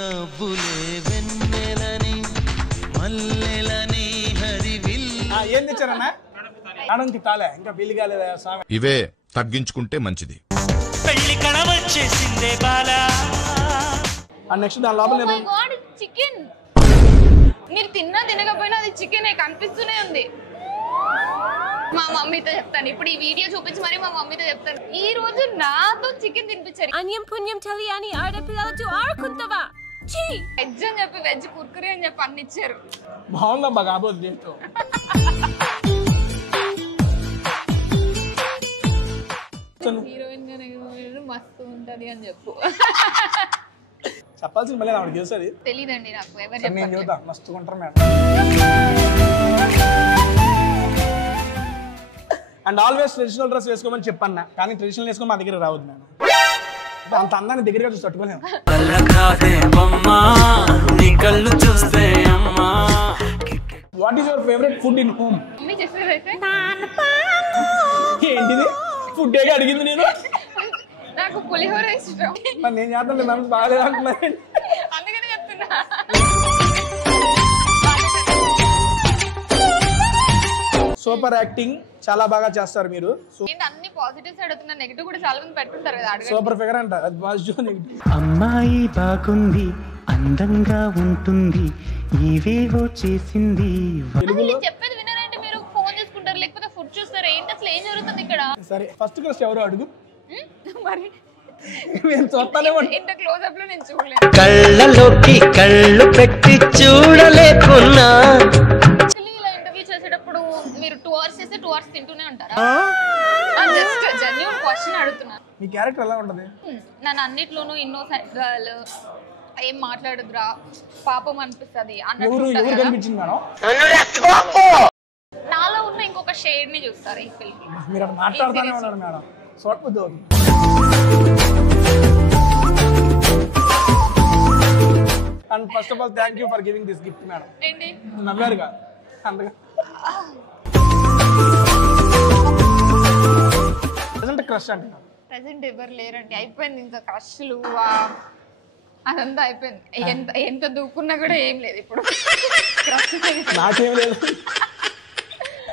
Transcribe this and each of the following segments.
నవ్వులే వెన్నెలని మల్లెలని హరివిల్ ఏం తెచ్చారన్నా మేడంకి తాలే ఇంకా పెళ్లి కాలేదా స్వామి ఇవే తగ్గించుకుంటే మంచిది పెళ్లి కడవచ్చేసిందే బాలా నెక్స్ట్ దాని లోపల చికెన్ మీరు తిన్నా తినకపోయినా అది చికెనే కనిపిస్తూనే ఉంది మా మమ్మీతో చెప్తాను ఇప్పుడు ఈ వీడియో చూపించి మరి మా మమ్మీతో చెప్తాను ఈ రోజు నాతో చికెన్ తినిపించారు అన్యం పుణ్యం చలి అని ఆడపిల్లలతో ఆడుకుంటావా వెజ్ అని చెప్పి వెజ్ కుర్కురీ అని చెప్పి అన్ని ఇచ్చారు బాగుందమ్మా కాబోదు చేస్తూ హీరోయిన్ మస్తు ఉంటది అని చెప్పు చెప్పాల్సిన మళ్ళీ ఆవిడ తెలుస్తుంది తెలీదండి నాకు ఎవరు నేను చెప్పండి చూద్దాం మస్తుకుంటారు madam and always traditional dress వేసుకోమని చెప్పన్నా కానీ ట్రెడిషనల్ వేసుకొని మా దగ్గర రావద్దు మేడం అంత అందాన్ని దగ్గరగా చూసి తట్టుకోలేము what is your favourite food in home mummy చేసేదైతే ఏంటిది ఫుడ్ ఏగా అడిగింది నేను నాకు పులిహోర ఇష్టం మరి నేను చేద్దాం నన్ను బాగాలేదు అంటున్నాను అందుకనే చెప్తున్నా సూపర్ యాక్టింగ్ చాలా బాగా చేస్తారు మీరు ఏంటి అన్ని పాజిటివ్స్ అడుగుతున్నా నెగిటివ్ కూడా చాలా మంది పెట్టుకుంటారు కదా అడగండి సూపర్ ఫిగర్ అంట అది పాజిటివ్ నెగిటివ్ అమ్మాయి బాగుంది అందంగా ఉంటుంది ఏవేవో చేసింది నేను చెప్పేది వినరంటే మీరు ఫోన్ చేసుకుంటారు లేకపోతే ఫుడ్ చూస్తారు ఏంటి అసలు ఏం జరుగుతుంది ఇక్కడ సరే ఫస్ట్ క్లాస్ ఎవరు అడుగు మరి నేను చూస్తానే ఇంత క్లోజ్ అప్ లో నేను చూడలేదు కళ్ళలోకి కళ్ళు పెట్టి చూడలేకున్నా ఇలా ఇంటర్వ్యూ చేసేటప్పుడు మీరు 2 hours చేస్తే 2 hours తింటూనే ఉంటారా జస్ట్ జెన్యూన్ క్వశ్చన్ అడుగుతున్నాను మీ క్యారెక్టర్ ఎలా ఉంటది నన్ను అన్నిట్లోనూ ఇన్నోసెంట్ గర్ల్ ఏం మాట్లాడదురా పాపం అనిపిస్తుంది ఎవరు అన్నట్టు ఎవరు కనిపించింది మేడం నాలో ఉన్న ఇంకొక షేడ్ ని చూస్తారు ఈ ఫిల్మ్ మీరు అక్కడ మాట్లాడుతూనే ఉన్నారు మేడం చూడకపోతే and first of all thank you for giving this gift madam ఏంటి నవ్వారుగా అందుగా ప్రజెంట్ క్రష్ అంటే ప్రెసెంట్ ఎవరు లేరండి అయిపోయింది ఇంకా క్రష్లు అదంతా అయిపోయింది ఎంత దూకున్నా కూడా ఏం లేదు ఇప్పుడు నాకేం లేదు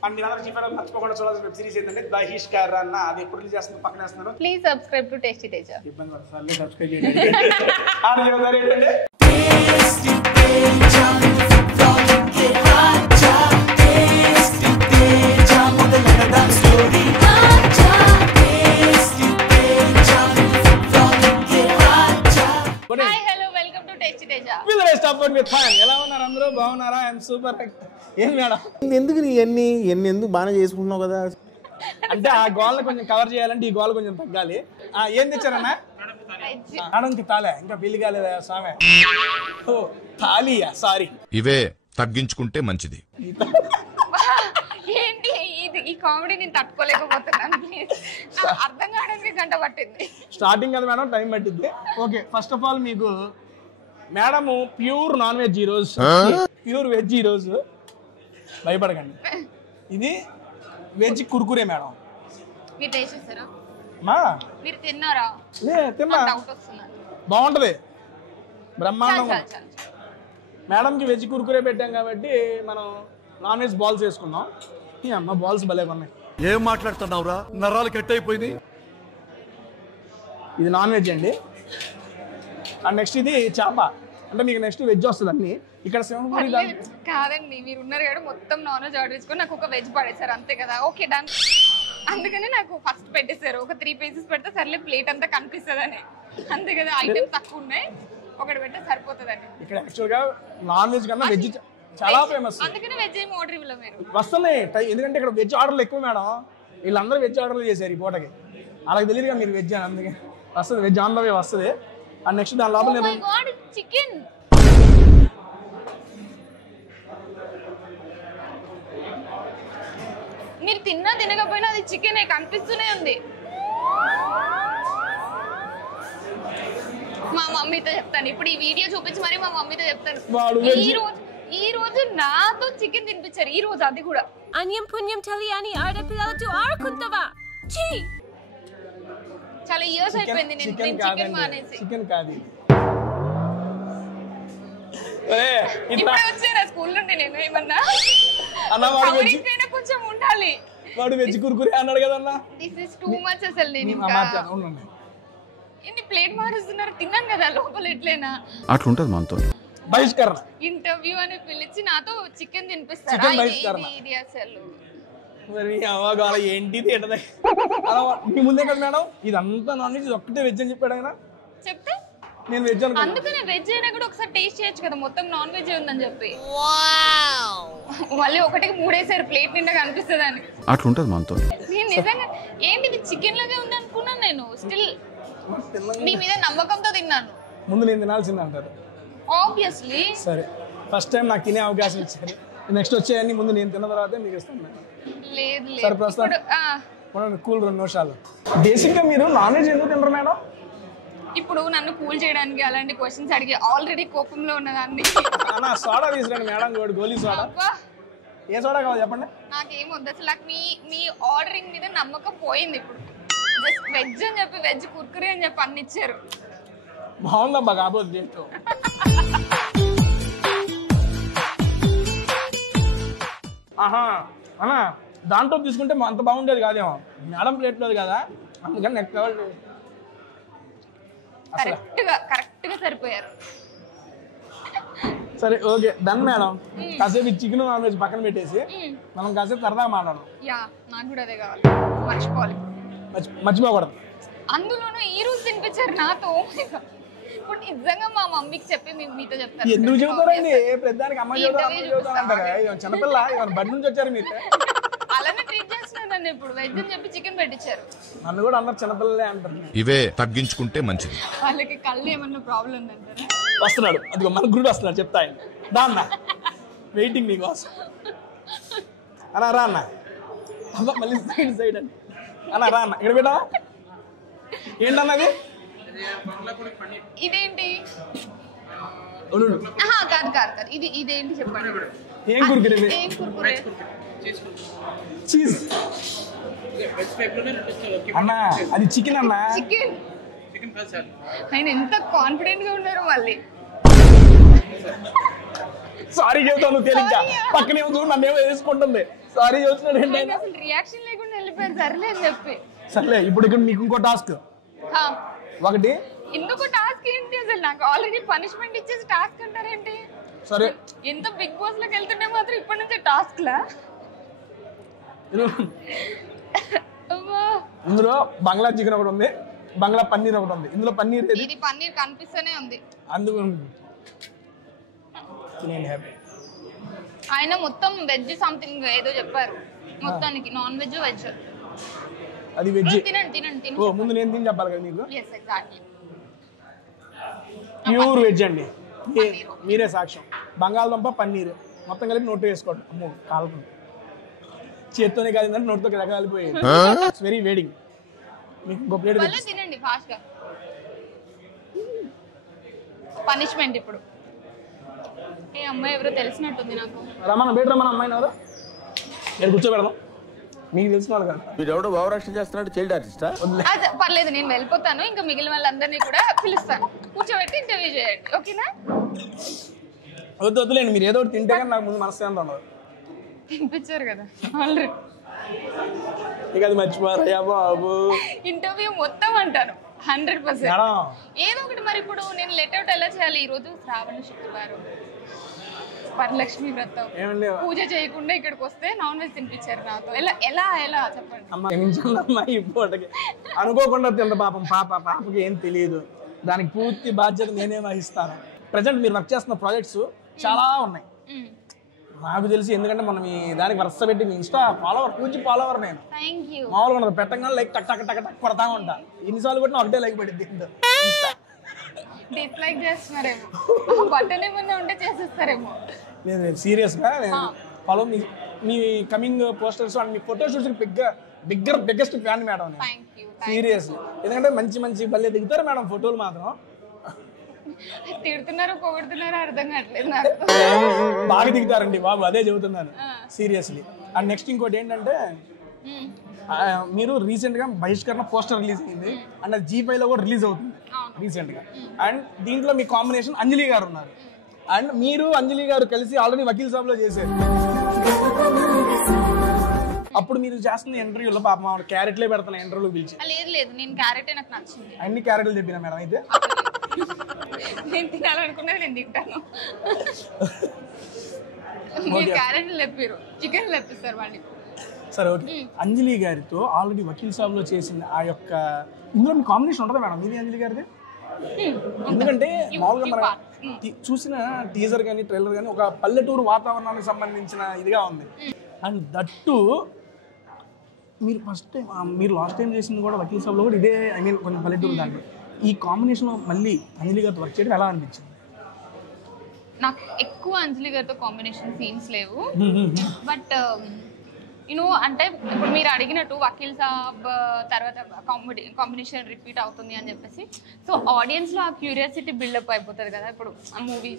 అండ్ మీరందరూ చెప్పారు మర్చిపోకుండా చూడాల్సిన వెబ్ సిరీస్ ఏంటంటే బహిష్కార్ అన్న అది ఎప్పుడు రిలీజ్ చేస్తున్నారు పక్కన వేస్తున్నారు please subscribe to tasty Teja ఇబ్బంది పడతారు సబ్స్క్రైబ్ చేయండి ఏంటంటే hi hello welcome to tasty Teja ఎలా ఉన్నారు అందరూ బాగున్నారా ఐఎమ్ సూపర్ ఏం మేడం ఎందుకు నీ ఎన్ని ఎందుకు బాగా చేసుకుంటున్నావు కదా అంటే ఆ గోల్ని కొంచెం కవర్ చేయాలంటే ఈ గోల్ కొంచెం తగ్గాలి ఏం తెచ్చారన్నా మేడంకి తాలే ఇంకా పెళ్లి కాలేదా స్వామి ఓ తాలియా సారీ ఇవే తగ్గించుకుంటే మంచిది ఏంటి ఇది ఈ కామెడీ నేను తట్టుకోలేకపోతున్నాను ప్లీజ్ అర్థం కావడానికి గంట పట్టింది స్టార్టింగ్ కదా మేడం టైం పట్టింది ఓకే ఫస్ట్ ఆఫ్ ఆల్ మీకు మేడము ప్యూర్ నాన్ వెజ్ ఈరోజు ప్యూర్ వెజ్ ఈరోజు భయపడకండి ఇది వెజ్ కుర్కురే మేడం మీరు టేస్ట్ చేస్తారా మా మీరు తిన్నారా తిన్నా డౌట్ వస్తున్నారు బాగుంటది బ్రహ్మాండం చాలు చాలు మేడంకి వెజ్ కుర్కురే పెట్టాం కాబట్టి మనం నాన్ వెజ్ బాల్స్ వేసుకున్నాం ఈ అమ్మ బాల్స్ భలే ఉన్నాయి ఏం మాట్లాడుతున్నావురా నరాలు కట్ అయిపోయింది ఇది నాన్ వెజ్ అండి అండ్ నెక్స్ట్ ఇది చేప అంటే మీకు నెక్స్ట్ వెజ్ వస్తుంది అన్ని ఇక్కడ సింహపూరి కాదండి మీరు ఉన్నారు కదా మొత్తం నాన్ వెజ్ ఆర్డర్ చేసుకొని నాకు ఒక వెజ్ పడేసారు అంతే కదా ఓకే డన్ అందుకని నాకు ఫస్ట్ పెట్టేశారు ఒక 3 pieces పెడితే సర్లే ప్లేట్ అంతా కనిపిస్తుందని అంతే కదా ఐటమ్స్ తక్కువ ఉన్నాయి ఒకటి పెడితే సరిపోతుందని ఇక్కడ యాక్చువల్గా నాన్ వెజ్ కన్నా వెజ్ చాలా ఫేమస్ అందుకని వెజ్ ఏమి ఆర్డర్ ఇవ్వలేదు మీరు వస్తున్నాయి ఎందుకంటే ఇక్కడ వెజ్ ఆర్డర్లు ఎక్కువ మేడం వీళ్ళందరూ వెజ్ ఆర్డర్లు చేశారు ఈ పూటకి అలాగే తెలియదుగా మీరు వెజ్ అని అందుకే వస్తుంది వెజ్ ఆన్ ద వే వస్తుంది అండ్ నెక్స్ట్ దాని లోపల చికెన్ మీరు తిన్నా తినకపోయినా అది చికెనే కనిపిస్తూనే ఉంది మా మమ్మీతో చెప్తాను ఇప్పుడు ఈ వీడియో చూపించి మరి మా మమ్మీతో చెప్తాను ఈ రోజు నాతో చికెన్ తినిపించారు ఈ రోజు అది కూడా అన్యం పుణ్యం చలి అని ఆడపిల్లలతో ఆడుకుంటావా చాలా ఇయర్స్ అయిపోయింది నేను చికెన్ మానేసి చికెన్ కాదు ఇప్పుడే వచ్చారా స్కూల్ నుండి నేను ఏమన్నా అన్న వాడు వెజ్ కౌరింగ్ కొంచెం ఉండాలి. వాడు వెజ్ కుర్కురే అన్నాడు కదన్నా. దిస్ ఇస్ టూ మచ్ అసలు నేను ఇంకా మార్చాను ఉండండి. ఇన్ని ప్లేట్ మారుస్తున్నారు తిన్నాను కదా లోపల ఎట్లైనా అట్లుంటది మనతో. బహిష్కరణ ఇంటర్వ్యూ అని పిలిచి నాతో చికెన్ తినిపిస్తారా? చికెన్ బహిష్కరణ. ఇది అసలు మరి అవగాల ఏంటిది ఏంటది మీ ముందే కదా మేడం ఇదంతా నాన్ వెజ్ ఒక్కటే వెజ్ అని చెప్పాడు ఆయన. చెప్తే నేను వెజ్ అనుకున్నాను. అందుకనే వెజ్ అయినా కూడా ఒకసారి టేస్ట్ చేయొచ్చు కదా మొత్తం నాన్ వెజ్ ఉందని చెప్పి. మళ్ళీ ఒకటికి 3 వేసారు ప్లేట్ నిండా కనిపిస్తుంది అని. అట్లుంటది మనతో. నేను నిజంగా ఏంటిది చికెన్ లాగే ఉంది అనుకున్నాను. నేను స్టిల్ నీ మీద నమ్మకంతో తిన్నాను. ముందు నేను తినాల్సింది అంటారు. ఆబ్వియస్లీ. సరే ఫస్ట్ టైం నాకు తినే అవకాశం ఇచ్చారు. నెక్స్ట్ వచ్చేయన్ని ముందు నేను తిన్న తర్వాతే మీకు ఇస్తాను. లేదు సరే ప్రస్తుతం కూల్ 2 నిమిషాలు. బేసిక్గా మీరు నాన్ వెజ్ ఎందుకు తినరు మేడం? ఇప్పుడు నన్ను కూల్ చేయడానికి అలాంటి క్వశ్చన్స్ అడిగి ఆల్రెడీ కోపంలో ఉన్నదాన్ని. అన్న సోడా తీసుకురండి మేడం. గోలీ సోడా. ఏ సోడా కావాలి చెప్పండి. నాకేం వద్దు అసలు. నాకు మీ ఆర్డరింగ్ మీద నమ్మకం పోయింది. ఇప్పుడు జస్ట్ వెజ్ అని చెప్పి వెజ్ కుర్కురే అని చెప్పి అన్ని ఇచ్చారు. బాగుందబ్బా కాబోదు చేస్తూ. ఆహా అన్న దాంట్లో తీసుకుంటే అంత బాగుండేది కాదేమో. మేడం ప్లేట్లేదు కదా అందుకని నెక్స్ట్ లెవెల్. కరెక్ట్ గా సరిపోయారు. సరే ఓకే డన్ మేడం. కాసేపు చికెన్ నాన్ వెజ్ పక్కన పెట్టేసి మనం కాసేపు సరదాగా మాట్లాడడం. యా నాకు కూడా అదే కావాలి. మర్చిపోవాలి. మర్చిపోకూడదు. అందులోనూ ఈ రోజు తినిపించారు నాతో. ఇప్పుడు నిజంగా మా మమ్మీకి చెప్పి మీతో చెప్తారు. ఎందుకు చెబుతారండి? పెద్దానికి అమ్మ చెబుతారంటారా? చిన్నపిల్ల బడి నుంచి వచ్చారు మీరు. అలానే ట్రీట్ చేస్తున్నారు నన్ను. ఇప్పుడు వెజ్ అని చెప్పి చికెన్ పెట్టించారు. నన్ను కూడా అన్నారు చిన్నపిల్లలే అంటారు. ఇవే తగ్గించుకుంటే మంచిది. వాళ్ళకి కళ్ళు ఏమన్నా ప్రాబ్లం ఉందంటారా? వస్తున్నాడు అదిగో మన గురుడు వస్తున్నాడు చెప్తా ఆయన. దా అన్న వెయిటింగ్ నీకోసం. అన్నా రా అన్న. అమ్మ మళ్ళీ సైడ్ అండి. అన్న రా అన్న ఇక్కడ పెట్టా. ఏంటన్నది? ఇదేంటి? కాదు కాదు కాదు ఇదేంటి చెప్పండి. ఏం కుర్కురే? ఏం కుర్కురే? చీజ్ అన్న. అది చికెన్ అన్న. చికెన్. ఆయన ఎంత కాన్ఫిడెంట్ గా ఉన్నారు మళ్ళీ. సారీ చెబుతాను తేలిగ్గా. పక్కనే నన్నేమో వేసుకుంటుంది. సారీ చెబుతున్నాడు ఏంటి? అసలు రియాక్షన్ లేకుండా వెళ్ళిపోయారు. సర్లే అని చెప్పి. సర్లే ఇప్పుడు ఇక్కడ మీకు ఇంకో టాస్క్. ఒకటి ఇందుకు టాస్క్ ఏంటి అసలు? నాకు ఆల్రెడీ పనిష్మెంట్ ఇచ్చేసి టాస్క్ అంటారేంటి? సరే ఎంత బిగ్ బాస్ లోకి వెళ్తుంటే మాత్రం ఇప్పటి నుంచి టాస్క్ లా? ఇందులో బంగ్లా చికెన్ ఒకటి ఉంది, బంగ్లా పన్నీర్ ఒకటి ఉంది. ఇందులో పన్నీర్ ఇది పన్నీర్ కనిపిస్తూనే ఉంది. అందుకు ఆయన మొత్తం వెజ్ సంథింగ్ ఏదో చెప్పారు. మొత్తానికి నాన్ వెజ్ వెజ్. అది వెజ్. తినండి తినండి తినండి. ఓ ముందు నేను తిని చెప్పాలి కదా మీకు. yes exactly. ప్యూర్ వెజ్ అండి. మీరే సాక్ష్యం. బంగాళదుంప పన్నీర్ మొత్తం కలిపి నోట్ వేసుకోండి. అమ్మో కాలుతుంది. చేత్తోనే కాదు నోటితో కలిపోయేది. It's very wading. మీకు ఇంకో ప్లేట్ తినండి ఫాస్ట్ గా. పనిష్మెంట్ ఇప్పుడు. ఏ అమ్మాయి ఎవరో తెలిసినట్టుంది నాకు. రమ్మన్న బయట రమ్మన్న అమ్మాయిని ఎవరో నేను కూర్చోబెడదాం. మీకు తెలిసిన వాళ్ళు కాదు. మీరు ఎవడో భావరక్షణ చేస్తున్నాడు. చైల్డ్ ఆర్టిస్టా? పర్లేదు నేను వెళ్ళిపోతాను. ఇంకా మిగిలిన వాళ్ళందరినీ కూడా పిలుస్తాను. కూర్చోబెట్టి ఇంటర్వ్యూ చేయండి. ఓకేనా? వద్దులేండి. మీరు ఏదో ఒకటి తింటే కానీ నాకు ముందు మనశ్శాంతి ఉండదు. తినిపించారు కదా ఆల్రెడీ. ఇక అది మర్చిపోయారయ్యా బాబు. ఇంటర్వ్యూ మొత్తం అంటాను 100%. ఏదో ఒకటి. మరి ఇప్పుడు నేను లెట్ అవుట్ ఎలా చేయాలి? ఈ రోజు శ్రావణ శుక్రవారం, వరలక్ష్మి వ్రతం, పూజ చేయకుండా ఇక్కడికి వస్తే నాన్ వెజ్ తినిపించారు నాతో. ఎలా ఎలా ఎలా చెప్పండి. అమ్మాయి ఇప్పటికి అనుకోకుండా తింట పాపం. పాపకి ఏం తెలియదు. దానికి పూర్తి బాధ్యత నేనే వహిస్తాను. ప్రజెంట్ మీరు వర్క్ చేస్తున్న ప్రాజెక్ట్స్ చాలా ఉన్నాయి నాకు తెలిసి. ఎందుకంటే మనం ఈ దానికి వరుస పెట్టి మీ ఇన్స్టా పూర్తి ఫాలోవర్ నేను. మామూలుగా ఉండదు. పెట్టగానే లైక్ టక్ టక్ టక్ టక్ కొడతా ఉంటా. ఎన్నిసార్లు కొట్టినా ఒకటే లైక్ పడింది. డిస్లైక్ చేస్తున్నారేమో. బటన్ ఏమన్నా ఉంటే చేసేస్తారేమో. నేను సీరియస్గా follow me coming posters and me photo shoots biggest fan madam. Seriously. ఎందుకంటే మంచి మంచి భలే దిగుతారు మేడం ఫోటోలు మాత్రం. తిడుతున్నారు పొగుడుతున్నారు అర్థం కావట్లేదు నాకు. బాగా దిగుతారండి బాబు. అదే చెబుతున్నాను సీరియస్లీ. అండ్ నెక్స్ట్ ఇంకోటి ఏంటంటే మీరు రీసెంట్ గా బహిష్కరణ పోస్టర్ రిలీజ్ అయింది. అండ్ అది G5 లో కూడా రిలీజ్ అవుతుంది రీసెంట్ గా. అండ్ దీంట్లో మీ కాంబినేషన్ అంజలి గారు ఉన్నారు. అండ్ మీరు అంజలి గారు కలిసి ఆల్రెడీ వకీల్ సాబ్ లో చేశారు. అప్పుడు మీరు చేస్తున్న ఇంటర్వ్యూలో పాప మా క్యారెట్లే పెడుతున్నా ఇంటర్వ్యూలో పిలిచి. లేదు నేను క్యారెటే నాకు నచ్చింది. అన్ని క్యారెట్లు చెప్పినా మేడం అయితే నేను తినాలనుకున్నది నేను తింటాను. మీరు క్యారెట్లు తెప్పారు, చికెన్ తెప్పిస్తారు వాళ్ళు. సరే ఓకే. అంజలి గారితో ఆల్రెడీ వకీల్ సాబ్ లో చేసిన ఆ యొక్క ఇందులో కాంబినేషన్ ఉంటుందా మేడం మీది అంజలి గారిది? ఎందుకంటే మామూలుగా మనం చూసిన టీజర్ కానీ ట్రైలర్ కానీ ఒక పల్లెటూరు వాతావరణానికి సంబంధించిన ఇదిగా ఉంది. అండ్ దట్టు మీరు ఫస్ట్ టైం మీరు లాస్ట్ టైం చేసింది కూడా వకీల్ సాబ్లో కూడా ఇదే, ఐ మీన్ కొంచెం పల్లెటూరు దాంట్లో. ఈ కాంబినేషన్ మళ్ళీ అంజలి గారితో వర్క్ చేయడం ఎలా అనిపించింది? నాకు ఎక్కువ అంజలి గారితో కాంబినేషన్ సీన్స్ లేవు. బట్ అంటే ఇప్పుడు మీరు అడిగినట్టు వకీల్ సాబ్ తర్వాత కాంబినేషన్ రిపీట్ అవుతుంది అని చెప్పేసి, సో ఆడియన్స్లో ఆ క్యూరియాసిటీ బిల్డప్ అయిపోతుంది కదా ఇప్పుడు మూవీ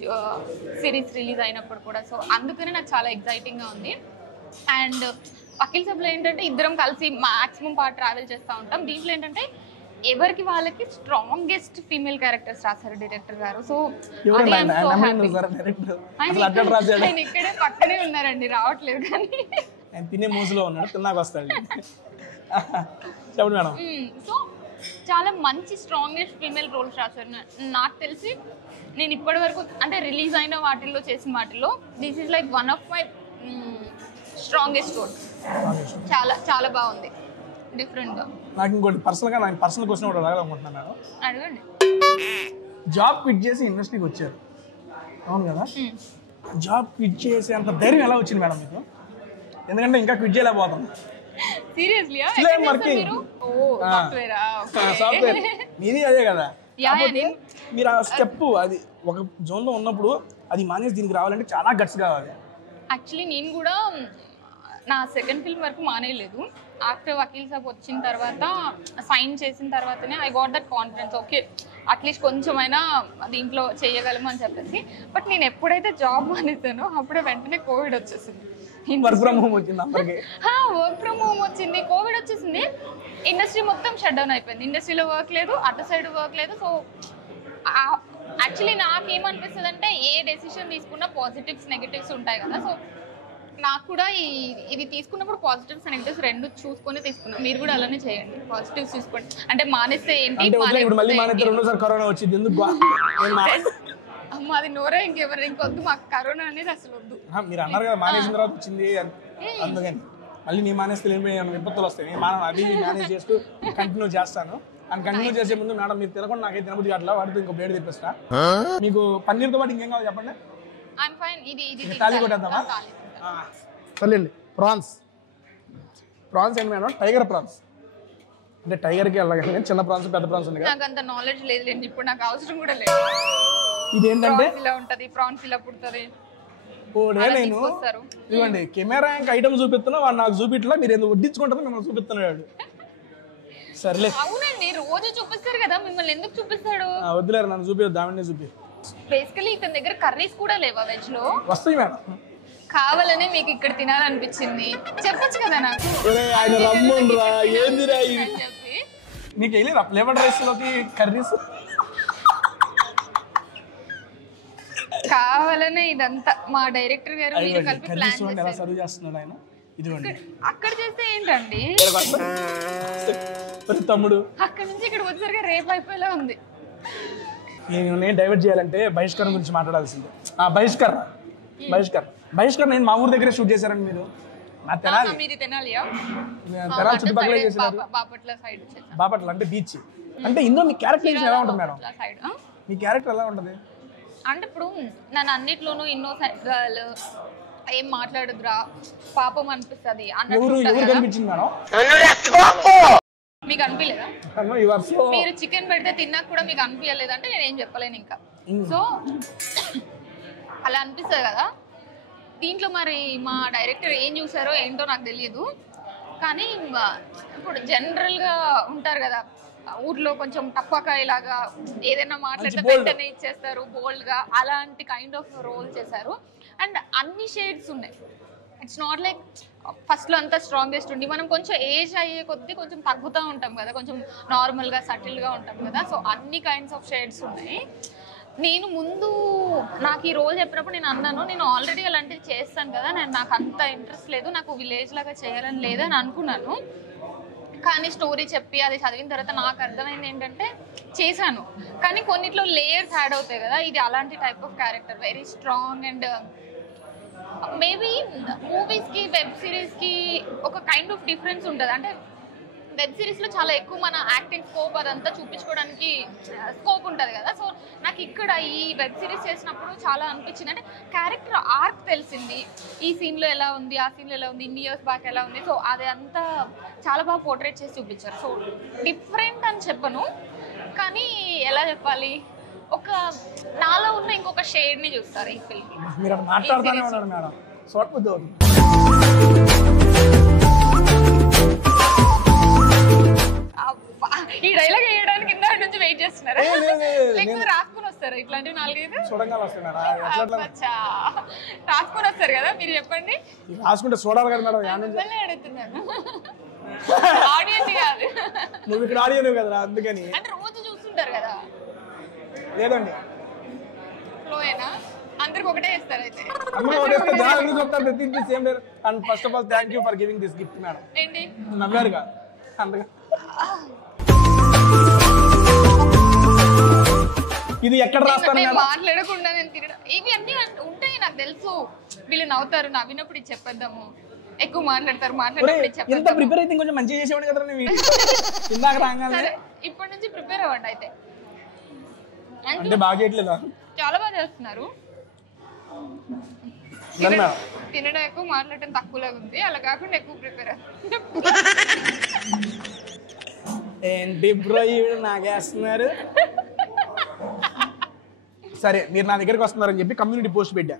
సిరీస్ రిలీజ్ అయినప్పుడు కూడా. సో అందుకనే నాకు చాలా ఎగ్జైటింగ్గా ఉంది. అండ్ వకీల్ సాబ్లో ఏంటంటే ఇద్దరం కలిసి మాక్సిమం పార్ట్ ట్రావెల్ చేస్తూ ఉంటాం. దీంట్లో ఏంటంటే ఎవరికి వాళ్ళకి స్ట్రాంగెస్ట్ ఫీమేల్ క్యారెక్టర్స్ రాశారు డైరెక్టర్ గారు. సో ఆయన ఇక్కడే పక్కనే ఉన్నారండి, రావట్లేదు కానీ ఆయన తినే మూసులో ఉన్నాడు, తిన్నాక వస్తాడు. చెప్పండి మేడం. సో చాలా మంచి స్ట్రాంగెస్ట్ ఫీమేల్ రోల్స్ రాశారు. నాకు తెలిసి నేను ఇప్పటి వరకు అంటే రిలీజ్ అయిన వాటిల్లో చేసిన వాటిల్లో this is like one of my strongest role. చాలా చాలా బాగుంది, డిఫరెంట్గా. నాకు ఇంకోటి పర్సనల్గా నేను పర్సనల్ క్వశ్చన్ కూడా అడగాలనుకుంటున్నాను మేడం. అడగండి. జాబ్ క్విట్ చేసి ఇండస్ట్రీకి వచ్చారు అవును కదా, జాబ్ క్విట్ చేసే అంత ధైర్యం ఎలా వచ్చింది మేడం మీకు? ఎందుకంటే ఇంకా క్విట్ చేయలేకపోతాం. సీరియస్లీ సాఫ్ట్వేర్ మీది అదే కదా. మీరు ఆ స్టెప్ అది ఒక జోన్లో ఉన్నప్పుడు అది మానేసి దీనికి రావాలంటే చాలా గట్స్ కావాలి. యాక్చువల్లీ నేను కూడా నా సెకండ్ ఫిల్మ్ వరకు మానేయలేదు. ఆఫ్టర్ వకీల్ సాబ్ వచ్చిన తర్వాత సైన్ చేసిన తర్వాతనే I got that confidence, okay at least కొంచెమైనా దీంట్లో చేయగలము అని చెప్పేసి. బట్ నేను ఎప్పుడైతే జాబ్ మానేసానో అప్పుడే వెంటనే కోవిడ్ వచ్చేసింది. వర్క్ ఫ్రమ్ హోమ్ వచ్చింది, వర్క్ ఫ్రమ్ హోమ్ వచ్చింది, కోవిడ్ వచ్చేసింది. ఇండస్ట్రీ మొత్తం షట్ డౌన్ అయిపోయింది. ఇండస్ట్రీలో వర్క్ లేదు, అటు సైడ్ వర్క్ లేదు. సో యాక్చువల్లీ నాకేమనిపిస్తుంది అంటే ఏ డెసిషన్ తీసుకున్నా పాజిటివ్స్ నెగటివ్స్ ఉంటాయి కదా. సో నాకు కూడా ఇది తీసుకున్నప్పుడు పాజిటివ్స్ నెగటివ్స్ రెండు చూసుకొని తీసుకున్నాను. మీరు కూడా అలానే చేయండి, పాజిటివ్స్ చూసుకోండి. అంటే మానేస్తే ఏంటి, కరోనా వచ్చింది ఎందుకు అమ్మ అది నోరే ఇంకెవరు ఇంకొద్దు, మాకు కరోనా అనేది అసలు వద్దు. మీరు అన్నారు కదా మానేసిన తర్వాత వచ్చింది అందుకని మళ్ళీ నీ మానేస్తే విపత్తులు వస్తాయి. నేను అది మేనేజ్ చేస్తూ కంటిన్యూ చేస్తాను. అండ్ కంటిన్యూ చేసే ముందు మేడం మీరు తినకుండా నాకైతే తినబుద్ధి అట్లా వాటితో ఇంకో ప్లేట్ తెప్పిస్తా. మీకు పన్నీర్తో పాటు ఇంకేం కావాలి చెప్పండి. తాళి కొట్టేద్దామా? సర్లేండి. ప్రాన్స్ ఏంటి మేడం? టైగర్ ప్రాన్స్ అంటే టైగర్కి అలాగే చిన్న ప్రాన్స్ పెద్ద ప్రాన్స్ ఉంది కదా. నాకు అంత నాలెడ్జ్ లేదులేండి, ఇప్పుడు నాకు అవసరం కూడా లేదు. ఇదేంటంటే ఇలా ఉంటది, ప్రాన్స్ ఇలా పుడుతుంది. నేను ఇవ్వండి కెమెరా ఇంకా ఐటమ్ చూపిస్తున్నా, వాడు నాకు చూపిట్లా, మీరు ఎందుకు వడ్డించుకుంటారో మిమ్మల్ని చూపిస్తున్నాడు. సర్లే అవునండి, రోజు చూపిస్తారు కదా, మిమ్మల్ని ఎందుకు చూపిస్తాడు? వద్దులేరు, నన్ను చూపిద్దు, దావన్నీ చూపి. బేసికలీ ఇతని దగ్గర కర్రీస్ కూడా లేవా వెజ్ లో? వస్తాయి మేడం. కావాలనే మీకు ఇక్కడ తినాలనిపించింది, చెప్పొచ్చు కదా నాకు. ఆయన రమ్మండ్రా ఏందిరా చెప్పి. నీకు వెళ్ళిరా ఫ్లేవర్డ్ రైస్ లోకి కర్రీస్ కావాలనే ఇదంతా మా డైరెక్టర్ గారు మీరు కలిపి ప్లాన్ చేశారు. ఎలా సర్వ్ చేస్తున్నాడు ఆయన. ఇదిగోండి అక్కడ చేస్తే ఏంటండి తమ్ముడు, అక్కడ నుంచి ఇక్కడ వచ్చేసరికి రేపు అయిపోయేలా ఉంది. నేను డైవర్ట్ చేయాలంటే బహిష్కరణ గురించి మాట్లాడాల్సిందే. బహిష్కరణ నేను మా ఊరు దగ్గర షూట్ చేశారండి. మీరు తెనాలి చుట్టుపక్కల చేశారు. బాపట్ల అంటే బీచ్. అంటే ఇందులో మీ క్యారెక్టర్ ఎలా ఉంటుంది మేడం? మీ క్యారెక్టర్ ఎలా ఉంటుంది అంటే ఇప్పుడు నన్ను అన్నిట్లోనూ ఇన్నోసెంట్ గర్ల్, ఏం మాట్లాడదురా పాపం అనిపిస్తుంది అన్నట్టు. మీకు అనిపించలేదా? మీరు చికెన్ పెడితే తిన్నాక కూడా మీకు అనిపించలేదు అంటే నేను ఏం చెప్పలేను ఇంకా. సో అలా అనిపిస్తుంది కదా. దీంట్లో మరి మా డైరెక్టర్ ఏం చూసారో ఏంటో నాకు తెలియదు, కానీ ఇప్పుడు జనరల్గా ఉంటారు కదా ఊర్లో కొంచెం టప్పకాయలాగా ఏదైనా మాట్లాడితే వెంటనే ఇచ్చేస్తారు బోల్డ్గా, అలాంటి కైండ్ ఆఫ్ రోల్ చేశారు. అండ్ అన్ని షేడ్స్ ఉన్నాయి. ఇట్స్ నాట్ లైక్ ఫస్ట్లో అంతా స్ట్రాంగెస్ట్ ఉండి మనం కొంచెం ఏజ్ అయ్యే కొద్దీ కొంచెం తగ్గుతూ ఉంటాం కదా, కొంచెం నార్మల్గా సటిల్గా ఉంటాం కదా. సో అన్ని కైండ్స్ ఆఫ్ షేడ్స్ ఉన్నాయి. నేను ముందు నాకు ఈ రోజు చెప్పినప్పుడు నేను అన్నాను, నేను ఆల్రెడీ అలాంటివి చేస్తాను కదా, నాకు అంత ఇంట్రెస్ట్ లేదు, నాకు విలేజ్ లాగా చేయాలని లేదని అనుకున్నాను. కానీ స్టోరీ చెప్పి అది చదివిన తర్వాత నాకు అర్థమైంది ఏంటంటే చేశాను, కానీ కొన్నిట్లో లేయర్స్ యాడ్ అవుతాయి కదా. ఇది అలాంటి type of character, very strong. And maybe మూవీస్కి వెబ్ సిరీస్కి ఒక కైండ్ ఆఫ్ డిఫరెన్స్ ఉంటుంది. అంటే వెబ్ సిరీస్లో చాలా ఎక్కువ మన యాక్టింగ్ స్కోప్ అదంతా చూపించుకోవడానికి స్కోప్ ఉంటుంది కదా. సో నాకు ఇక్కడ ఈ వెబ్ సిరీస్ చేసినప్పుడు చాలా అనిపించింది, అంటే క్యారెక్టర్ ఆర్క్ తెలిసింది, ఈ సీన్లో ఎలా ఉంది, ఆ సీన్లో ఎలా ఉంది, ఇన్ని ఇయర్స్ బ్యాక్ ఎలా ఉంది. సో అది అంతా చాలా బాగా పోర్ట్రేట్ చేసి చూపించారు. సో డిఫరెంట్ అని చెప్పను, కానీ ఎలా చెప్పాలి, ఒక నాలో ఉన్న ఇంకొక షేడ్ని చూస్తారు ఈ ఫిల్మ్. మీరు అక్కడ మాట్లాడుతూనే ఉన్నారు మేడం, సోట్బుద్ధి అవుతుంది. ఈ డైలాగ్ వేయడానికి ఇంత నుంచి వెయిట్ చేస్తున్నారా? లేకపోతే రాసుకుని వస్తారా ఇట్లాంటివి 4-5? చూడంగా వస్తున్నారా? రాసుకుని వస్తారు కదా, మీరు చెప్పండి. రాసుకుంటే చూడాలి కదా మేడం. మిమ్మల్ని అడుగుతున్నాను, ఆడియన్స్ కాదు. నువ్వు ఇక్కడ ఆడియో కదరా, అందుకని. అంటే రోజు చూస్తుంటారు కదా. లేదండి, ఫ్లోయేనా అందరికి ఒకటే ఇస్తారు అయితే. And first of all thank you for giving this gift madam. ఏంటి నవ్వారుగా అందుగా. ఇది ఎక్కడ రాస్తారు? మాట్లాడకుండా నేను తినడం ఇవి అన్ని ఉంటాయి నాకు తెలుసు. వీళ్ళు నవ్వుతారు, నవ్వినప్పుడు ఇది చెప్పేద్దాము, ఎక్కువ మాట్లాడతారు, మాట్లాడినప్పుడు ఇంత ప్రిపేర్ అయితే కొంచెం మంచిగా చేసేవాడు కదా ఇందాక రాగానే. ఇప్పటి నుంచి ప్రిపేర్ అవ్వండి అయితే. అంటే బాగా చేయట్లేదా? చాలా బాగా చేస్తున్నారు. తినడం ఎక్కువ, మాట్లాడటం తక్కువలాగా ఉంది. అలా కాకుండా ఎక్కువ ప్రిపేర్. ఏంటి బ్రో నాగేస్తున్నారు? సరే, మీరు నా దగ్గరికి వస్తున్నారని చెప్పి కమ్యూనిటీ పోస్ట్ పెట్టా.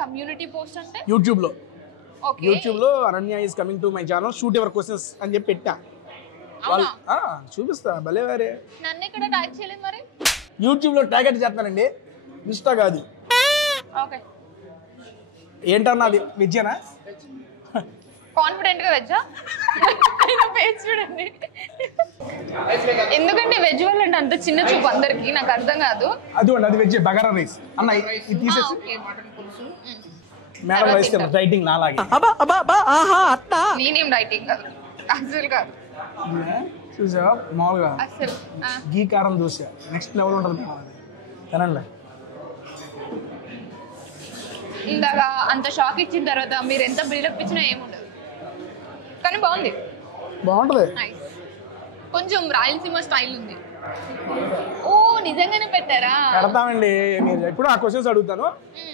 కమ్యూనిటీ పోస్ట్ అంటే యూట్యూబ్లో Ananya is coming to my channel, shoot your questions అని చెప్పి పెట్టా. చూపిస్తా భలే వారే. నన్ను ఇక్కడ ట్యాగ్ చేయలేదు మరి. యూట్యూబ్లో ట్యాగ్ అయితే చేస్తానండి, ఇన్స్టా కాదు. ఓకే, ఏంటన్నా అది వెజ్జేనా? కాన్ఫిడెంట్ గా వెజ్జా? పేజ్ చూడండి. ఎందుకంటే వెజ్ వాళ్ళంటే అంత చిన్న చూపు అందరికి, నాకు అర్థం కాదు. అది వెజ్ బగారా రైస్ అన్న, ఇది తీసేసి మేడం రైస్ రైటింగ్ నాలాగే. నేనేం రైటింగ్ కాదు అసలు కాదు. చూసా మామూలుగా అసలు గీ కారం దోశ నెక్స్ట్ లెవెల్ ఉంటుంది తినండి. ఇందాక అంత షాక్ ఇచ్చిన తర్వాత మీరు ఎంత బిల్డప్ ఇచ్చినా ఏముండదు, కానీ బాగుంది. కొంచెం రాయలసీమ స్టైల్ ఉంది. ఓ నిజంగానే పెట్టారా? పెడతామండి, మీరు ఎప్పుడు ఆ క్వశ్చన్స్ అడుగుతాను,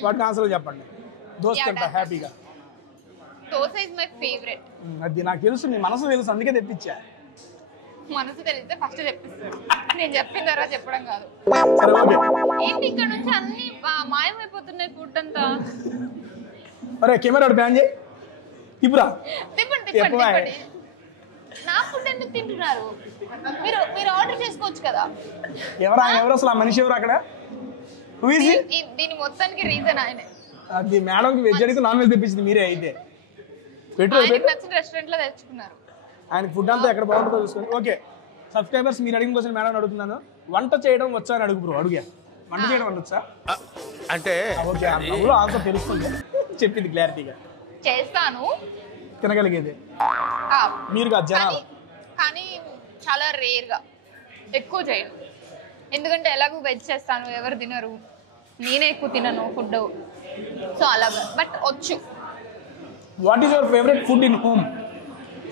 వాటిని ఆన్సర్ చెప్పండి. దోశ తింటా హ్యాపీగా. Dosa is my favourite. అది నాకు తెలుసు, మీ మనసు తెలుసు, అందుకే తెప్పించా. మనసు తెలిస్తే ఫస్ట్ తెప్పిస్తారు, నేను చెప్పిన తర్వాత చెప్పడం కాదు. ఏంటి ఇక్కడ నుంచి అన్ని మాయమైపోతున్నాయి ఫుడ్ అంతా. అరే కెమెరా బ్యాన్ చేయి, తిప్పురా. తిప్పండి. నా ఫుడ్ ఎందుకు తింటున్నారు? మీరు ఆర్డర్ చేసుకోవచ్చు కదా. ఎవరు అసలు ఆ మనిషి ఎవరు అక్కడ? దీని మొత్తానికి రీజన్ ఆయనే. అది మేడం వెజ్ అడిగితే నాన్ వెజ్ తెప్పించింది మీరే. అయితే నచ్చిన రెస్టారెంట్ లో తెచ్చుకున్నారు. ఆయన ఫుడ్ అంతా ఎక్కడ బాగుంటుందో చూసుకొని. ఓకే సబ్స్క్రైబర్స్, మీరు అడిగిన కోసం మేడం అడుగుతున్నాను, వంట చేయడం వచ్చా అని అడుగు బ్రో. అడుగా వంట చేయడం వచ్చా అంటే? ఓకే, ఆన్సర్ తెలుస్తుంది, చెప్పింది క్లారిటీగా. చేస్తాను, తినగలిగేది మీరు కాదు జనాలు. కానీ చాలా రేర్ గా, ఎక్కువ చేయను. ఎందుకంటే ఎలాగో వెజ్ చేస్తాను, ఎవరు తినరు, నేనే ఎక్కువ తినను ఫుడ్. సో అలాగా, బట్ వచ్చు. What is your favourite food in home?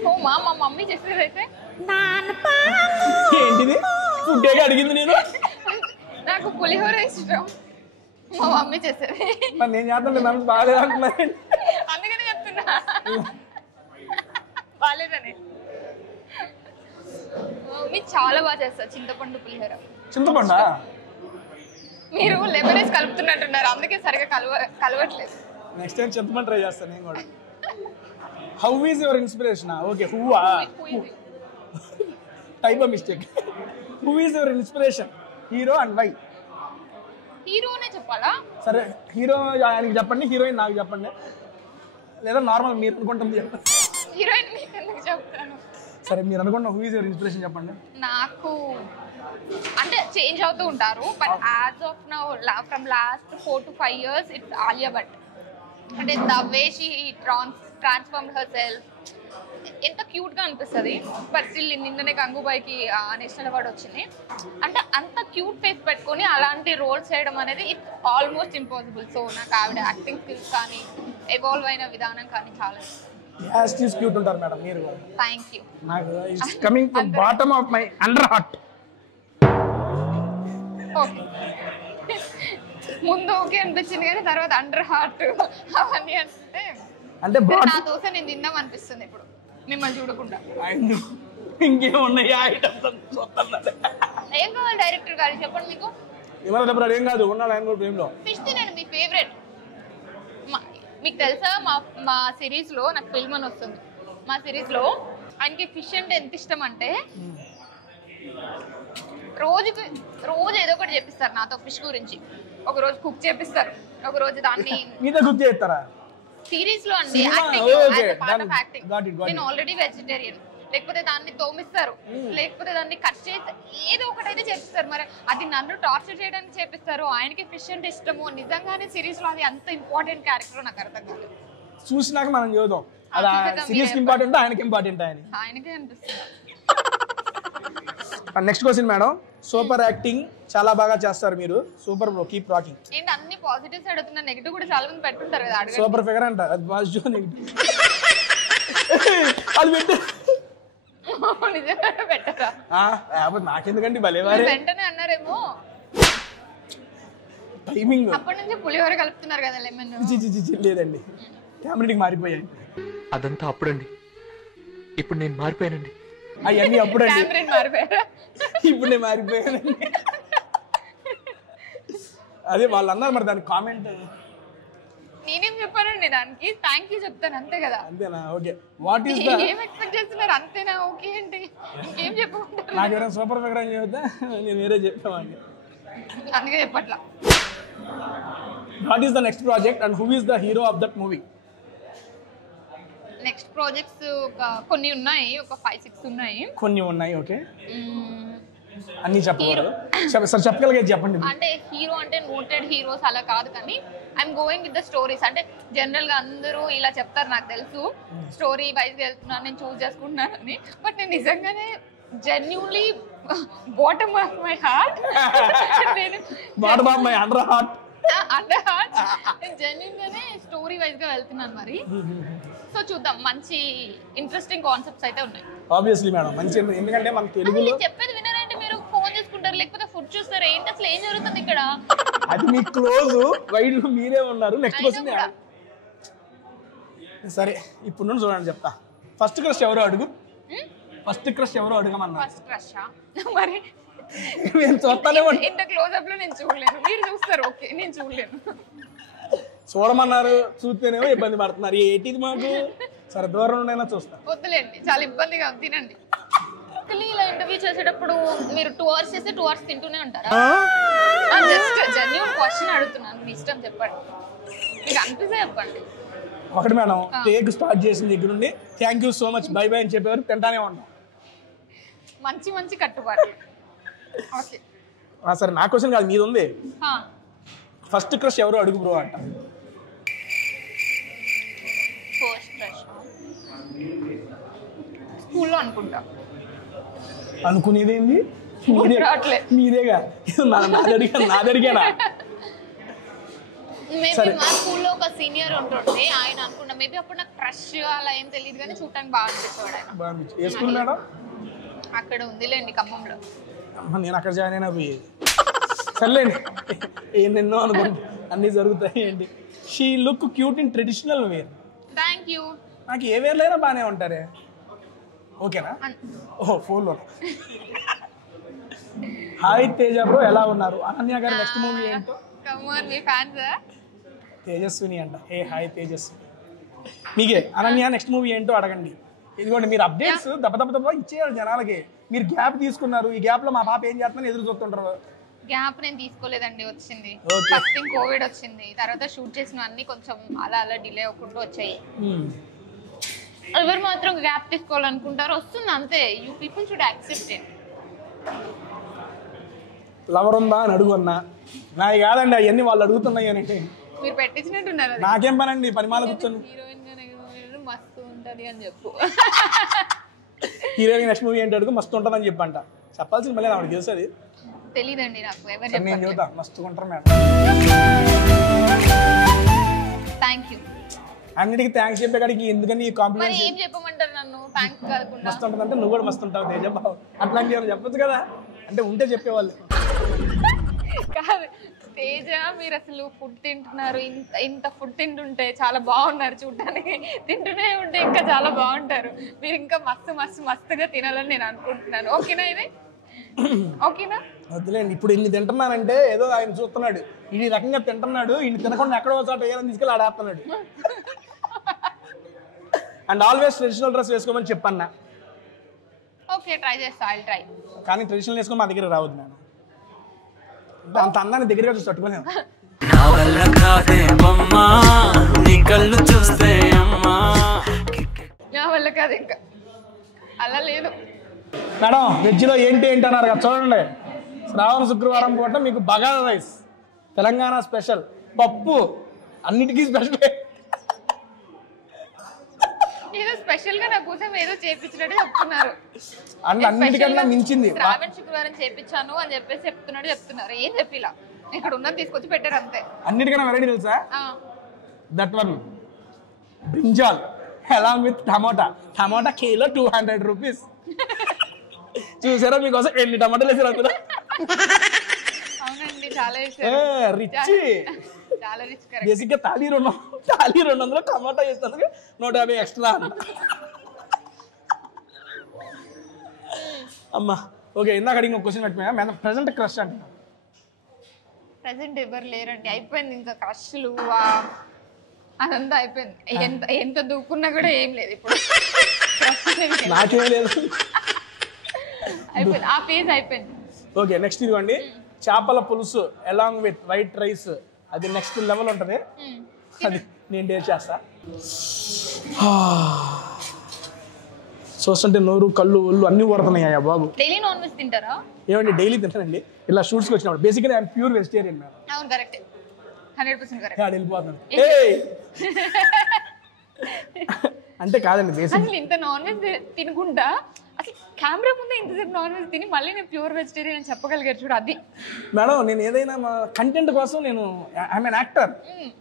హోమా? మా మమ్మీ చేసేది అయితే. ఏంటిది ఫుడ్ అడిగింది నేను? నాకు పులిహోర ఇష్టం, మా మమ్మీ చేసేది. నేను చేస్తాను, నన్ను బాగాలేదు అంటున్నాను, అందుకని చెప్తున్నా బాగాలేదని. మమ్మీ చాలా బాగా చేస్తారు చింతపండు పులిహోర. చింతపండా? మీరు లెమన్ వేసి కలుపుతున్నట్టున్నారు, అందుకే సరిగా కలవట్లేదు. నెక్స్ట్ టైం చింతపండు ట్రై చేస్తాను నేను కూడా. How is your inspiration? Okay, హూవా type of mistake. Who is your inspiration, hero and why? హీరోనే చెప్పాలా? సరే, హీరో ఆయనకి చెప్పండి, హీరోయిన్ నాకు చెప్పండి, లేదా నార్మల్ మీరు అనుకుంటుంది చెప్పండి. హీరోయిన్ మీకు ఎందుకు చెప్తాను? సరే, మీరు అనుకున్న హూ ఈజ్ యువర్ ఇన్స్పిరేషన్ చెప్పండి. నాకు అంటే చేంజ్ అవుతూ ఉంటారు, but as of now from last 4 to 5 years it's Alia Bhatt. అంటే the way she transformed herself ఎంత క్యూట్ గా అనిపిస్తుంది. బట్ స్టిల్ నిన్ననే గంగూబాయికి నేషనల్ అవార్డు వచ్చింది. అంటే అంత క్యూట్ ఫేస్ పెట్టుకొని అలాంటి రోల్స్ చేయడం అనేది ఇట్స్ ఆల్మోస్ట్ ఇంపాసిబుల్. సో నాకు ఆవిడ యాక్టింగ్ స్కిల్స్ కానీ ఎవాల్వ్ అయిన విధానం కానీ చాలా క్యూట్ ఉంటారు మేడం మీరు. Thank you. నాకు it's coming from bottom of my under heart. Okay ముందు ఓకే అనిపించింది కానీ తర్వాత అండర్ హార్ట్ అవన్నీ అంటే నా దోశ నేను తిందాం అనిపిస్తుంది ఇప్పుడు మిమ్మల్ని చూడకుండా. ఇంకేమున్నాయి ఏం కావాలి డైరెక్టర్ గారు చెప్పండి. మీకు ఏం కాదు ఉన్నాడు ఫిష్ తినండి మీ ఫేవరెట్. మీకు తెలుసా మా సిరీస్ లో నాకు ఫిల్మ్ అని వస్తుంది. మా సిరీస్ లో ఆయనకి ఫిష్ అంటే ఎంత ఇష్టం అంటే రోజు ఏదో ఒకటి చెప్పిస్తారు నాతో ఫిష్ గురించి. ఒక రోజు కుక్ చేపిస్తారు, ఒక రోజు దాన్ని కుక్ చేస్తారా సిరీస్ లో అండి. నేను ఆల్రెడీ వెజిటేరియన్. లేకపోతే దాన్ని తోమిస్తారు, లేకపోతే దాన్ని కట్ చేసి ఏదో ఒకటైతే చేపిస్తారు. మరి అది నన్ను టార్చర్ చేయడానికి చేపిస్తారు. ఆయనకి ఫిష్ అంటే ఇష్టము. నిజంగానే సిరీస్ లో అది అంత ఇంపార్టెంట్ క్యారెక్టర్ నాకు అర్థం కాదు. చూసినాక మనం చూద్దాం సిరీస్ ఇంపార్టెంట్ ఆయనకి ఇంపార్టెంట్ ఆయనకే అనిపిస్తుంది. Next question madam. Super acting చాలా బాగా చేస్తారు మీరు. Super bro, keep rocking. ఏంటి అన్ని పాజిటివ్స్ అడుగుతున్నా, నెగిటివ్ కూడా చాలా మంది పెట్టుకుంటారు కదా. అడగండి. సూపర్ ఫిగర్ అంట, అది పాజిటివ్ నెగిటివ్ అది పెట్టు. నిజంగా పెట్టరా? నాకెందుకండి భలేవారే. వెంటనే అన్నారేమో టైమింగ్. అప్పటి నుంచి పులిహోర కలుపుతున్నారు కదా లెమన్. లేదండి, కెమెరాకి మారిపోయాయి. అదంతా అప్పుడండి, ఇప్పుడు నేను మారిపోయానండి. అవన్నీ అప్పుడండి, మారిపోయారా? ఇప్పుడు నేను మారిపోయానండి. అదే వాళ్ళు అన్నారు మరి దానికి కామెంట్. నేనేం చెప్పానండి దానికి? థ్యాంక్ యూ చెప్తాను అంతే కదా. అంతేనా? ఓకే. వాట్ ఈస్ ద ఏం ఎక్స్పెక్ట్ చేస్తున్నారు? అంతేనా? ఓకే అంటే ఇంకేం చెప్పమంటారు? నాకు ఎవరైనా సూపర్ ఫిగర్ అని చెప్తా నేను వేరే చెప్తామండి, అందుకే చెప్పట్లా. What is the next project and who is the hero of that movie? Next projects కొన్ని ఉన్నాయి, ఒక 5-6 ఉన్నాయి. కొన్ని ఉన్నాయి. ఓకే, అన్ని చెప్పగలరు? సార్ చెప్పగలిగే చెప్పండి. అంటే హీరో అంటే నోటెడ్ హీరోస్ అలా కాదు, కానీ I'm going with the stories. అంటే జనరల్ గా అందరూ ఇలా చెప్తారు, నాకు తెలుసు స్టోరీ వైజ్ వెళ్తున్నాను, నేను చూస్ చేసుకుంటున్నాను అని. బట్ నేను నిజంగానే genuinely bottom of my heart under heart genuine గానే స్టోరీ వైజ్ గా వెళ్తున్నాను మరి. సో చూద్దాం, మంచి ఇంట్రెస్టింగ్ కాన్సెప్ట్స్ అయితే ఉన్నాయి. ఆబ్వియస్లీ మేడం, మంచి. ఎందుకంటే మన తెలుగులో చెప్పేది వినరంటే మీరు ఫోన్ చేసుకుంటారు, లేకపోతే ఫుడ్ చూస్తారు. ఏంటి అసలు ఏం జరుగుతుంది ఇక్కడ? అది మీ క్లోజ్ వైడ్ మీరే ఉన్నారు. Next question. సరే, ఇప్పుడు నుండి చూడండి చెప్తా. ఫస్ట్ క్రష్ ఎవరో అడుగు. ఫస్ట్ క్రష్ ఎవరో అడగమన్నా. ఫస్ట్ క్రష్ మరి నేను చూస్తానే ఇంత క్లోజ్ అప్ లో నేను చూడలేను, మీరు చూస్తారు. ఓకే, నేను చూడలేను. చూడమన్నారు, చూస్తేనేమో ఇబ్బంది పడుతున్నారు. ఏంటిది మాకు? సరే, దూరం నుండైనా చూస్తా. వద్దులేండి, చాలా ఇబ్బందిగా ఉంది, తినండి. ఇలా ఇంటర్వ్యూ చేసేటప్పుడు మీరు 2 hours చేస్తే 2 hours తింటూనే ఉంటారా? జస్ట్ జెన్యూన్ క్వశ్చన్ అడుగుతున్నాను, మీ ఇష్టం చెప్పండి, మీకు అనిపిస్తే చెప్పండి. ఒకటి మేడం, టేక్ స్టార్ట్ చేసిన దగ్గర నుండి thank you so much, by by అని చెప్పేవారు తింటానే ఉంటాం. మంచి మంచి కట్టుబాటు. ఓకే సరే, నా క్వశ్చన్ కాదు, మీది ఉంది. ఫస్ట్ క్రష్ ఎవరు అడుగు బ్రో అంట. ఫస్ట్ క్రష్ స్కూల్లో అనుకుంటా. అనుకునేదేంది? మీరేగా నాదడిగానా? మేబీ మా స్కూల్లో ఒక సీనియర్ ఉంటుండే, ఆయన అనుకుంటా. మేబీ అప్పుడు నాకు క్రష్ అలా ఏం తెలియదు, కానీ చూడటానికి బాగా అనిపించేవాడు ఆయన. ఏ స్కూల్ మేడం? అక్కడ ఉందిలేండి, ఖమ్మంలో. నేను అక్కడ జాయిన్ అయినా పోయేది. సర్లేండి, ఎన్నెన్నో అనుకుంటా, అన్నీ జరుగుతాయి ఏంటి. She look cute in traditional wear. Thank you. నాకు ఏ వేర్లో అయినా బాగానే ఉంటారే. ఓకేనా? ఓహో, ఫోన్లో. హాయ్ తేజ బ్రో, ఎలా ఉన్నారు? అనన్య గారు నెక్స్ట్ మూవీ ఏంటో? మీ ఫ్యాన్స్ తేజస్విని అంట. Hey hi Tejaswini. మీకే అనన్య నెక్స్ట్ మూవీ ఏంటో అడగండి. ఇదిగోండి, మీరు అప్డేట్స్ దెబ్బ ఇచ్చేయాలి జనాలకి. మీరు గ్యాప్ తీసుకున్నారు, ఈ గ్యాప్ లో మా పాప ఏం చేస్తుందని ఎదురు చూస్తుంటారు. గ్యాప్ నేను తీసుకోలేదండి, వచ్చింది. ఫస్ట్ థింగ్ కోవిడ్ వచ్చింది, తర్వాత షూట్ చేసిన అన్ని కొంచెం అలా డిలే అవ్వకుండా వచ్చాయి. ఎవరు మాత్రం గ్యాప్ తీసుకోవాలనుకుంటారో వస్తుంది అంతే. You people should accept it. Lover ఉందా అని అడుగున్నా. నాది కాదండి, అవన్నీ వాళ్ళు అడుగుతున్నాయి అని. మీరు పెట్టించినట్టున్నారు. నాకేం పనండి, పనిమాల కూర్చొని హీరోయిన్ మస్తు ఉంటది అని చెప్పు. హీరోయిన్ నెక్స్ట్ మూవీ ఏంటి అడుగు, మస్తు ఉంటుందని చెప్పంట. చెప్పాల్సింది మళ్ళీ ఆవిడకి తెలుసు. అది తెలీదండి నాకు, ఎవరు నేను చెబుతా, మస్తుగా ఉంటారు మేడం. Thank you. అన్నిటికీ థ్యాంక్స్ చెప్పే కాడికి ఎందుకని ఈ కాంప్లిమెంట్స్? ఏం చెప్పమంటారు నన్ను థ్యాంక్స్ కాకుండా? మస్తు ఉంటుందంటే నువ్వు కూడా మస్తు ఉంటావు తేజ బాబు, అట్లాంటివి ఏమైనా చెప్పొచ్చు కదా, అంటే ఉంటే చెప్పేవాళ్ళు కాదు. తేజ మీరు అసలు ఫుడ్ తింటున్నారు, ఇంత ఫుడ్ తింటుంటే చాలా బాగున్నారు చూడటానికి. తింటూనే ఉంటే ఇంకా చాలా బాగుంటారు మీరు. ఇంకా మస్తుగా తినాలని నేను అనుకుంటున్నాను. ఓకేనా? ఇది ఓకేనా? వద్దులేండి, ఇప్పుడు ఇన్ని తింటున్నానంటే ఏదో ఆయన చూస్తున్నాడు, ఈ రకంగా తింటున్నాడు, ఇన్ని తినకుండా ఎక్కడో చోట వేయాలని తీసుకెళ్ళి ఆడేస్తున్నాడు. అండ్ ఆల్వేస్ ట్రెడిషనల్ డ్రెస్ వేసుకోమని చెప్పన్నా. ఓకే, ట్రై చేస్తా. I'll try. కానీ ట్రెడిషనల్ వేసుకొని మా దగ్గర రావద్దు నేను, అంత అందాన్ని దగ్గరగా చూసి తట్టుకోలేను. నా వల్ల కాదు, ఇంకా అలా లేదు. మేడం వెజ్లో ఏంటి అన్నారు కదా, చూడండి. శ్రావణ శుక్రవారం పూట మీకు బగారా రైస్, తెలంగాణ స్పెషల్ పప్పు, అన్నిటికీ స్పెషల్. ఏదో స్పెషల్ గా నా కోసం ఏదో చేపించినట్టు చెప్తున్నారు. అన్నిటికన్నా మించింది శ్రావణ శుక్రవారం చేపించాను అని చెప్పేసి చెప్తున్నారు. ఏం చెప్పిలా, ఇక్కడ ఉన్నది తీసుకొచ్చి పెట్టారు అంతే. అన్నిటికన్నా వెరైటీ తెలుసా? That one brinjal along with tomato kilo 200 rupees. చూసారా మీకోసం ఎన్ని టమాటాలు వేసారు అందులో? అవునండి, చాలా రిచ్. చాలా రిచ్. బేసిక్ గా తాళీ 200 టమాటా వేస్తాను, 150 ఎక్స్ట్రా అన్న. అమ్మా ఓకే, ఇందాక అడిగిన ఒక క్వశ్చన్ పెట్టినా మేడం, ప్రెసెంట్ క్రష్ అంటే? ప్రెసెంట్ ఎవరు లేరండి, అయిపోయింది. ఇంకా క్రష్లు అదంతా అయిపోయింది. ఎంత దూకున్నా కూడా ఏం లేదు ఇప్పుడు. నాకేం లేదు, అయిపోయింది, ఆ ఫేజ్ అయిపోయింది. ఓకే, నెక్స్ట్ ఇదిగోండి చేపల పులుసు అలాంగ్ విత్ వైట్ రైస్. అది నెక్స్ట్ లెవెల్ ఉంటుంది, అది నేను టేస్ట్ చేస్తా. చూస్తుంటే నోరు కళ్ళు ఒళ్ళు అన్ని ఊరుతున్నాయా బాబు. డైలీ నాన్ వెజ్ తింటారా? ఏమండి డైలీ తింటానండి, ఇలా షూట్స్కి వచ్చినప్పుడు. బేసిక్గా ఐఎమ్ ప్యూర్ వెజిటేరియన్ మేడం. అవును, కరెక్ట్, 100% కరెక్ట్. వెళ్ళిపోతున్నాను అంటే కాదండి, బేసిక్ అసలు ఇంత నాన్ వెజ్ తినుకుంటా అసలు కెమెరా ముందే ఇంతసేపు నాన్ వెజ్ తిని మళ్ళీ నేను ప్యూర్ వెజిటేరియన్ అని చెప్పగలిగారు చూడు. అది మేడం, నేను ఏదైనా మా కంటెంట్ కోసం నేను ఐఎమ్ ఎన్ యాక్టర్.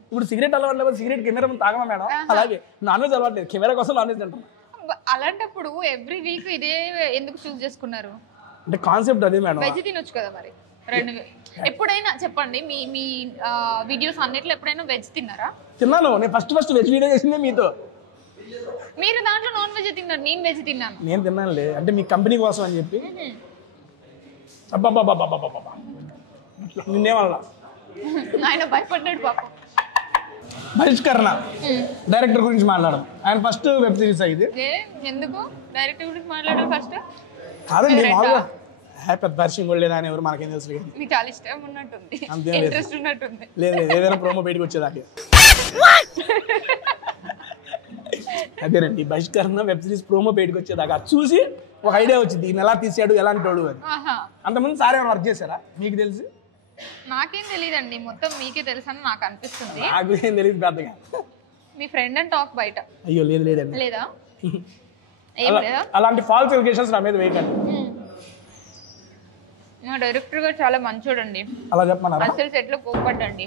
ఇప్పుడు సిగరెట్ అలవాటు లేదు, సిగరెట్ కెమెరా ముందు తాగమా మేడం, అలాగే నాన్ వెజ్ అలవాటు లేదు, కెమెరా కోసం నాన్ వెజ్ తింటాం. అలాంటప్పుడు ఎవ్రీ వీక్ ఇదే ఎందుకు చూస్ చేసుకున్నారు? అంటే కాన్సెప్ట్ అదే మేడం. వెజ్ తినొచ్చు కదా మరి. ఎప్పుడైనా చెప్పండి, మీ వీడియోస్ అన్నిట్లో ఎప్పుడైనా వెజ్ తిన్నారా? తిన్నాను, నేను ఫస్ట్ వెజ్ వీడియో చేసిందే మీతో. మీరు దాంట్లో నాన్ వెజ్ తిన్నారు, నేను వెజ్ తిన్నాను. నేను తిన్నానులే, అంటే మీ కంపెనీ కోసం అని చెప్పి. అబ్బాబాబాబాబాబా నిన్నేమన్నా ఆయన భయపడ్డాడు పాపం. బహిష్కరణ డైరెక్టర్ గురించి మాట్లాడడం. ఆయన ఫస్ట్ వెబ్ సిరీస్ ఇది. ఎందుకు డైరెక్టర్ గురించి మాట్లాడారు ఫస్ట్? కాదండి, మామూలుగా పెద్ద పరిచయం కూడా లేదా అని ఎవరు మనకేం తెలుసు. మీకు చాలా ఇష్టం ఉన్నట్టుంది, ఇంట్రెస్ట్ ఉన్నట్టుంది. లేదు, ఏదైనా ప్రోమో బయటకు వచ్చేదాకా. అదేనండి, బహిష్కరణ వెబ్ సిరీస్ ప్రోమో బయటకు వచ్చేదాకా చూసి ఒక ఐడియా వచ్చింది, ఈయన ఎలా తీసాడు, ఎలాంటి వాడు అని. అంతకుముందు సార్ ఏమైనా వర్క్ చేశారా మీకు తెలిసి? నాకేం తెలియదండి, మొత్తం మీకే తెలుసు అని నాకు అనిపిస్తుంది. నాకు ఏం తెలియదు పెద్దగా. మీ ఫ్రెండ్ అండ్ టాక్ బయట. అయ్యో లేదండి, లేదా? ఏం లేదా? అలాంటి ఫాల్స్ ఎలిగేషన్స్ నా మీద వేయకండి. మా డైరెక్టర్ గారు చాలా మంచోడండి. అలా చెప్పమన్నారా? అసలు సెట్ లో కోపడ్డండి.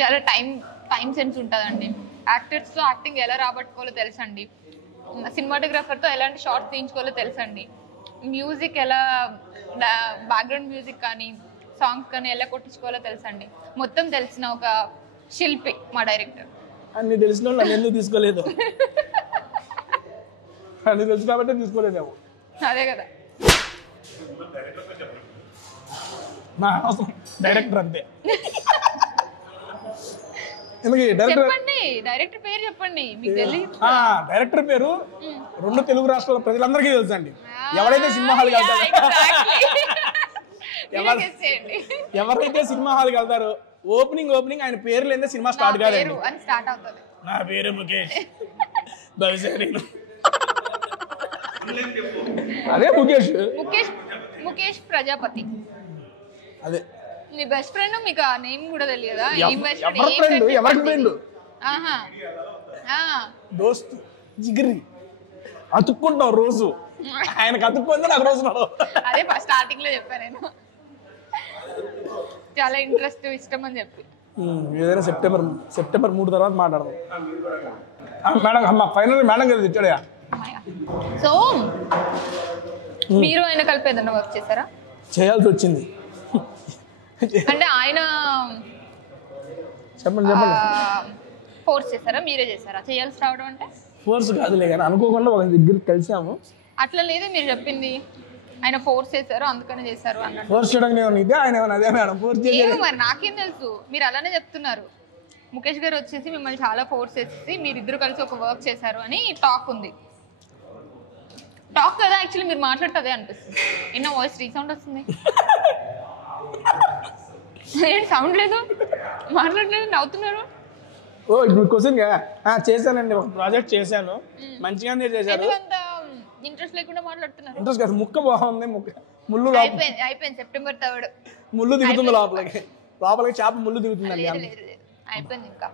చాలా టైం సెన్స్ ఉంటుందండి. యాక్టర్స్ తో యాక్టింగ్ ఎలా రాబట్టుకోవాలో తెలుసండి. సినిమాటోగ్రాఫర్ తో ఎలాంటి షార్ట్స్ తీయించుకోవాలో తెలుసండి. మ్యూజిక్ ఎలా, బ్యాక్గ్రౌండ్ మ్యూజిక్ కానీ సాంగ్స్ కానీ ఎలా కొట్టించుకోవాలో తెలుసండి. మొత్తం తెలిసిన ఒక శిల్పి మా డైరెక్టర్. అన్ని తెలిసిన వాళ్ళు నన్ను ఎందుకు తీసుకోలేదు? అన్ని తెలుసు కాబట్టి తీసుకోలేదేమో. అదే కదా, నా అవసరం డైరెక్టర్ అంతే. చెప్పండి, డైరెక్టర్ పేరు చెప్పండి. మీకు తెలియదు డైరెక్టర్ పేరు 2 తెలుగు రాష్ట్రాల ప్రజలందరికీ తెలుసు అండి. ఎవరైతే సినిమా హాల్కి వెళ్తారో ఎవరైతే సినిమా హాల్కి వెళ్తారో ఓపెనింగ్ ఆయన పేరు లేదా సినిమా స్టార్ట్ కాదు. నా పేరు ముఖేష్, బహుశా నేను అదే ముఖేష్. ముఖేష్ ప్రజాపతి. అదే మీ బెస్ట్ ఫ్రెండ్, మీకు ఆ నేమ్ కూడా తెలియదా? ఎవరి ఫ్రెండ్? ఆహా దోస్త్ జిగిరి అతుక్కుంటాం రోజు. ఆయనకు అతుక్కుంది నాకు రోజు. అదే స్టార్టింగ్ లో చెప్పాను నేను, చాలా ఇంట్రెస్ట్ ఇష్టం అని చెప్పి. ఏదైనా సెప్టెంబర్ 3 తర్వాత మాట్లాడదాం. మేడం అమ్మ ఫైనల్ మేడం గారు తెచ్చాడయా. సో మీరు ఆయన కలిపి ఏదన్నా వర్క్ చేశారా? చేయాల్సి వచ్చింది. అంటే ఆయన చెప్పండి ఫోర్స్ చేశారా, మీరే చేశారా? చేయాల్సి రావడం అంటే ఫోర్స్ కాదులే కానీ అనుకోకుండా ఒక దగ్గరికి కలిసాము. అట్లా లేదు మీరు చెప్పింది, ఆయన ఫోర్స్ చేశారు అందుకనే చేశారు అన్నట్టు. ఫోర్స్ చేయడం ఇదే, ఆయన అదే మేడం ఫోర్స్ చేశారు. మరి నాకేం తెలుసు, మీరు అలానే చెప్తున్నారు. ముఖేష్ గారు వచ్చేసి మిమ్మల్ని చాలా ఫోర్స్ చేసి మీరిద్దరు కలిసి ఒక వర్క్ చేశారు అని టాక్ ఉంది. టాక్ కదా యాక్చువల్లీ, మీరు మాట్లాడితే అదే అనిపిస్తుంది. ఎన్న వాయిస్ రీసౌండ్ వస్తుంది. ఏం సౌండ్ లేదు, మాట్లాడలేదు, నవ్వుతున్నారు. ఓ ఇప్పుడు క్వశ్చన్ చేశానండి, ఒక ప్రాజెక్ట్ చేశాను, మంచిగానే చేశారు. ఇంట్రెస్ట్ లేకుండా మాట్లాడుతున్నారు. ఇంట్రెస్ట్ కాదు, ముక్క బాగుంది, ముళ్ళు అయిపోయింది. సెప్టెంబర్ 3 ముళ్ళు దిగుతుంది లోపలికి చేప ముళ్ళు దిగుతుందండి. అయిపోయింది. ఇంకా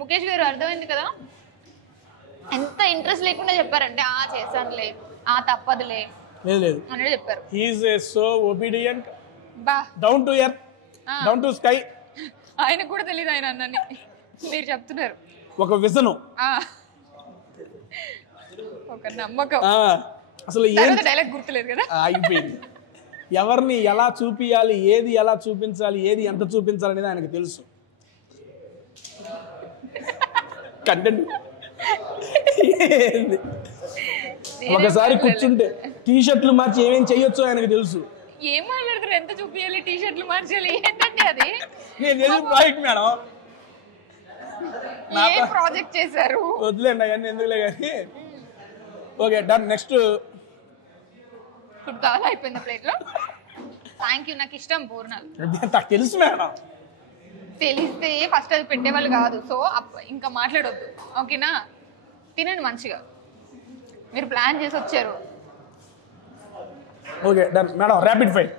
ముఖేష్ గారు అర్థమైంది కదా, ఎంత ఇంట్రెస్ట్ లేకుండా చెప్పారంటే చేశానులే, తప్పదులే లేదు అని చెప్పారు. He is so obedient, down to earth, down to sky. ఆయన కూడా తెలియదు ఆయన అన్నని మీరు చెప్తున్నారు. ఒక విజను, ఒక నమ్మకం. అసలు డైలాగ్ గుర్తులేదు కదా, అయిపోయింది. ఎవరిని ఎలా చూపించాలి, ఏది ఎలా చూపించాలి, ఏది ఎంత చూపించాలి అనేది ఆయనకు తెలుసు. కంటెంట్ ఒకసారి కూర్చుంటే టీ షర్ట్లు మార్చి ఏమేం చెయ్యొచ్చు ఆయనకు తెలుసు. ఏం మాట్లాడతారు, ఎంత చూపించాలి, టీ షర్ట్లు మార్చాలి, ఏంటంటే అది నేను చేసిన ప్రాజెక్ట్ మేడం. ఏ ప్రాజెక్ట్ చేశారు వదిలేండి అవన్నీ ఎందుకులే కానీ. Okay done. నెక్స్ట్ ఫుడ్ కావాలి, అయిపోయింది ప్లేట్ లో. థ్యాంక్ యూ, నాకు ఇష్టం పూర్ణాలు. నాకు తెలుసు మేడం, తెలిస్తే ఫస్ట్ అది పెట్టేవాళ్ళు కాదు. సో ఇంకా మాట్లాడొద్దు, ఓకేనా? తినండి మంచిగా, మీరు ప్లాన్ చేసి వచ్చారు. Okay done madam. Rapid fire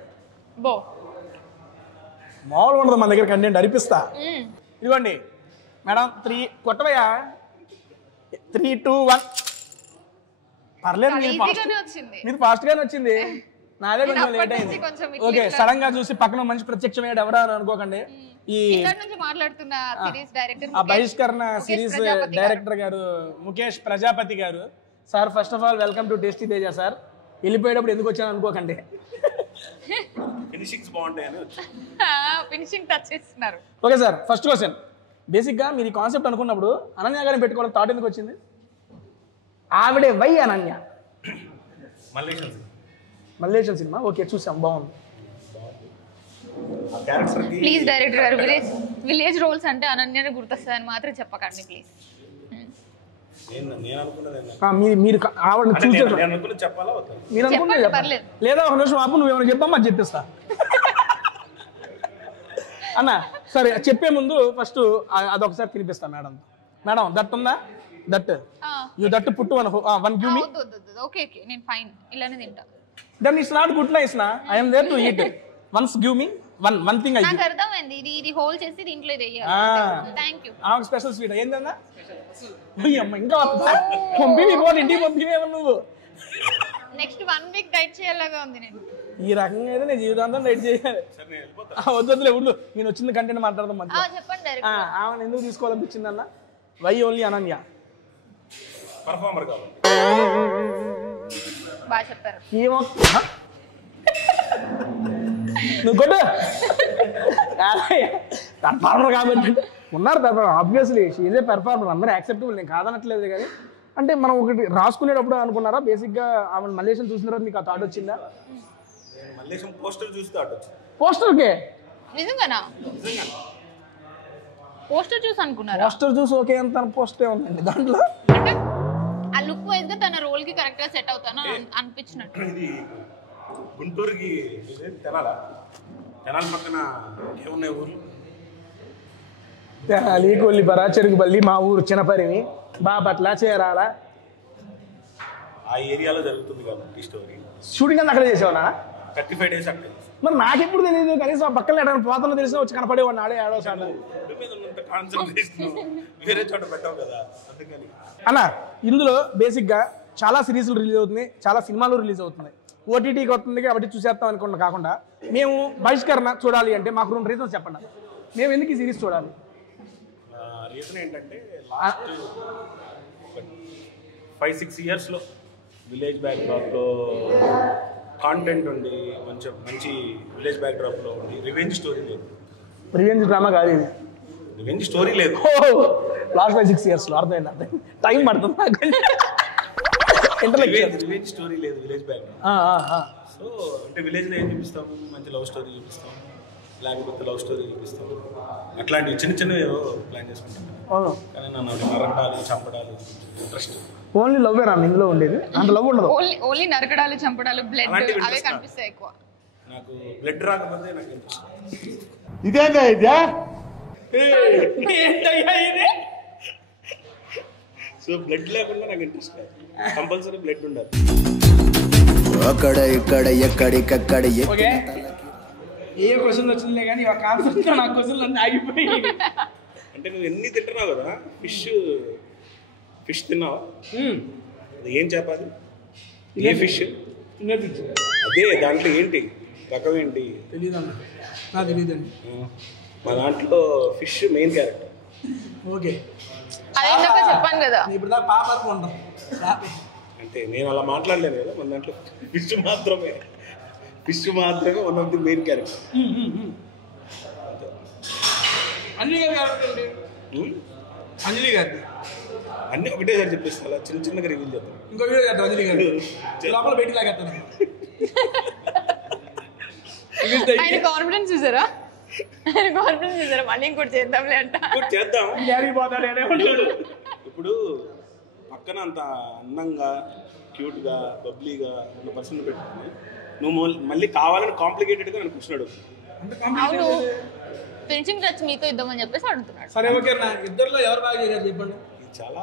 బో మామూలుగా ఉండదు మన దగ్గర, కంటెంట్ అరిపిస్తా. ఇదిగోండి మేడం, 3 కొట్టవయ్యా. 3, 2, 1. పర్లేదు, మీరు ఫాస్ట్ గానే వచ్చింది, నాదే కొంచెం లేట్ అయింది. ఓకే సడన్ గా చూసి పక్కన మంచి ప్రత్యక్షమయ్యాడు ఎవరా అని అనుకోకండి. ఈ బహిష్కరణ సిరీస్ డైరెక్టర్ గారు ముఖేష్ ప్రజాపతి గారు. Sir first of all welcome to tasty Teja sir. వెళ్ళిపోయేటప్పుడు ఎందుకు వచ్చాను అనుకోకండి, ఫినిషింగ్ టచ్ చేస్తున్నారు. Okay sir, first question. బేసిక్గా మీరు ఈ కాన్సెప్ట్ అనుకున్నప్పుడు అనన్య గారిని పెట్టుకోవడం థాట్ ఎందుకు వచ్చింది? ఆవిడే వై అనన్య. మల్లేశం సినిమా ఓకే చూసాం, బాగుంది. ప్లీజ్ డైరెక్టర్ గారు, విలేజ్ రోల్స్ అంటే అనన్యనే గుర్తొస్తుందని మాత్రం చెప్పకండి ప్లీజ్. మీరు ఆవిడ చూసారు మీరు అనుకుంటే లేదా ఒక నిమిషం ఆపు, నువ్వేమైనా చెప్పమ్మా చెప్పిస్తా అన్న. సరే చెప్పే ముందు ఫస్ట్ అదొకసారి తినిపిస్తా మేడం. మేడం దట్ ఉందా? That you that put 1 give me. Okay okay, నేను ఫైన్, ఇలానే తింటా. Then it's not good nice నా, I am there to eat. Once give me one thing. నాకు అర్థమైంది, ఇది హోల్ చేసి దీంట్లో వేయాలి. థాంక్యూ. ఆమె స్పెషల్ స్వీట్ ఏందన్నా? అమ్మ ఇంకా పంపి ఇంటికి పంపినేమో నువ్వు. నెక్స్ట్ 1 వీక్ డైట్ చేయాలగా ఉంది. నేను ఈ రకంగా అయితే నేను జీవితాంతం డైట్ చేయాలి. వద్దులే ఉండు, నేను వచ్చింది కంటెంట్ మాట్లాడదాం మంచి. చెప్పండి. ఆమెను ఎందుకు తీసుకోవాలనిపించింది అన్న? Why only Ananya? పర్ఫార్మర్ కావాలి. బాగా చెప్పారు. ఏమో నువ్వు కొట్టు పెర్ఫార్మర్ కాబట్టి ఉన్నారు performer, obviously she a performer, అందరూ యాక్సెప్టబుల్, నేను కాదనట్లేదు. కానీ అంటే మనం ఒకటి రాసుకునేటప్పుడు అనుకున్నారా బేసిక్గా ఆమె మల్లేశం చూసిన తర్వాత మీకు ఆ థాట్ వచ్చిందా? పోస్టర్కే నిజంగానా? పోస్టర్ చూసి అనుకున్నారా? పోస్టర్ చూసి ఓకే అంత పోస్టర్ ఉందండి దాంట్లో. అంటే ఆ లుక్ వైజ్ గా తన రోల్ కి కరెక్ట్ గా సెట్ అవుతాను అనిపించినట్టు. ఇది గుంటూరుకి తెనాలి పక్కన ఏమున్నాయి ఊర్లు? తెనాలి, కొల్లిపర, చెరుకుపల్లి, మా ఊరు చిన్నపరిమి, బాపట్ల, చేరాల. ఆ ఏరియాలో జరుగుతుంది కాబట్టి ఈ స్టోరీ. షూటింగ్ అంతా అక్కడే చేసేవానా? 35 days అక్కడ. మరి నాకెప్పుడు తెలియదు, కనీసం ఆ పక్కన ఎక్కడ పోతానో తెలిసిన వచ్చి కనపడేవాడిని ఆడే ఆడో సార్. కాన్సన్ట్రేషన్ వేరే చోట పెట్టావు కదా అందుకని. అన్న ఇందులో బేసిక్గా చాలా సిరీస్లు రిలీజ్ అవుతున్నాయి, చాలా సినిమాలు రిలీజ్ అవుతున్నాయి. ఓటీటీకి వస్తుంది కాబట్టి చూసేస్తాం అనుకున్నా కాకుండా మేము బహిష్కరణ చూడాలి అంటే మాకు 2 రీజన్స్ చెప్పండి. మేము ఎందుకు ఈ సిరీస్ చూడాలి? రీజన్ ఏంటంటే లాస్ట్ 5-6 yearsలో విలేజ్ బ్యాక్డ్రాప్లో కాంటెంట్ ఉండి మంచి విలేజ్ బ్యాక్డ్రాప్లో ఉండి రివెంజ్ స్టోరీ లేదు. రివెంజ్ డ్రామా కాదు ఇది, రివెంజ్ స్టోరీ లేదు. లాస్ట్ 5-6 yearsలో అర్థమైంది, టైం పడుతుంది రివెంజ్ స్టోరీ లేదు విలేజ్ బ్యాక్డ్రాప్. సో అంటే విలేజ్లో ఏం చూపిస్తాము, మంచి లవ్ స్టోరీ చూపిస్తాం, లేకపోతే లవ్ స్టోరీ చూపిస్తాం, అట్లాంటివి చిన్న చిన్నవి ప్లాన్ చేసుకుంటాం. కానీ నన్ను నరకడాలు చంపడాలు ఇంట్రెస్ట్. ఓన్లీ లవ్ ఇందులో ఉండేది, అంత లవ్ ఉండదు. ఓన్లీ నరకడాలు చంపడాలు బ్లడ్ అవే కనిపిస్తాయి ఎక్కువ. నాకు బ్లడ్ రాకపోతే నాకు ఇంట్రెస్ట్. ఇదేగా ఇదే సో బ్లడ్ లేకుండా నాకు ఇంట్రెస్ట్ లేదు, కంపల్సరీ బ్లడ్ ఉండాలి. అక్కడ ఇక్కడ ఎక్కడికక్కడ ఓకే ఏ క్వశ్చన్ వచ్చిందే కానీ ఒక ఆన్సర్ నా క్వశ్చన్లు అన్నీ ఆగిపోయి. అంటే నువ్వు ఎన్ని తింటున్నావు కదా, ఫిష్ తిన్నావా? ఏం చెప్పాలి? ఏ ఫిష్? అదే దాంట్లో ఏంటి రకం ఏంటి తెలీదు అన్న, నాకు తెలియదండి. మా దాంట్లో ఫిష్ మెయిన్ క్యారెక్టర్. ఓకే చెప్పాను కదా ఇప్పుడు దా పాప ఉంటాం అంటే నేను అలా మాట్లాడలేను కదా, మన దాంట్లో ఫిష్ మాత్రమే one of the main character. Anjali గారి అన్ని ఒకటేసారి చెప్పేస్తా, అలా చిన్న చిన్నగా రివీల్ చేస్తాను. ఇంకో వీడియో చేద్దాం అంజలి గారు లోపల బయటికి లాగేస్తాను. ఆయన కాన్ఫిడెన్స్ చూసారా మళ్ళీ ఇంకోటి చేద్దాంలే అంట. చేద్దాం. పోతాడు ఇప్పుడు పక్కన అంత అందంగా క్యూట్గా బబ్లీగా ఉన్న పర్సన్ పెట్టుకుని నువ్వు మళ్ళీ కావాలని కాంప్లికేటెడ్గా నన్ను కూర్చున్నాడు. అవును ఫినిషింగ్ టచ్ మీతో ఇద్దామని చెప్పేసి అడుగుతున్నాడు. సరే ఓకే నా ఇద్దరిలో ఎవరు బాగా చేశారు చెప్పండి. చాలా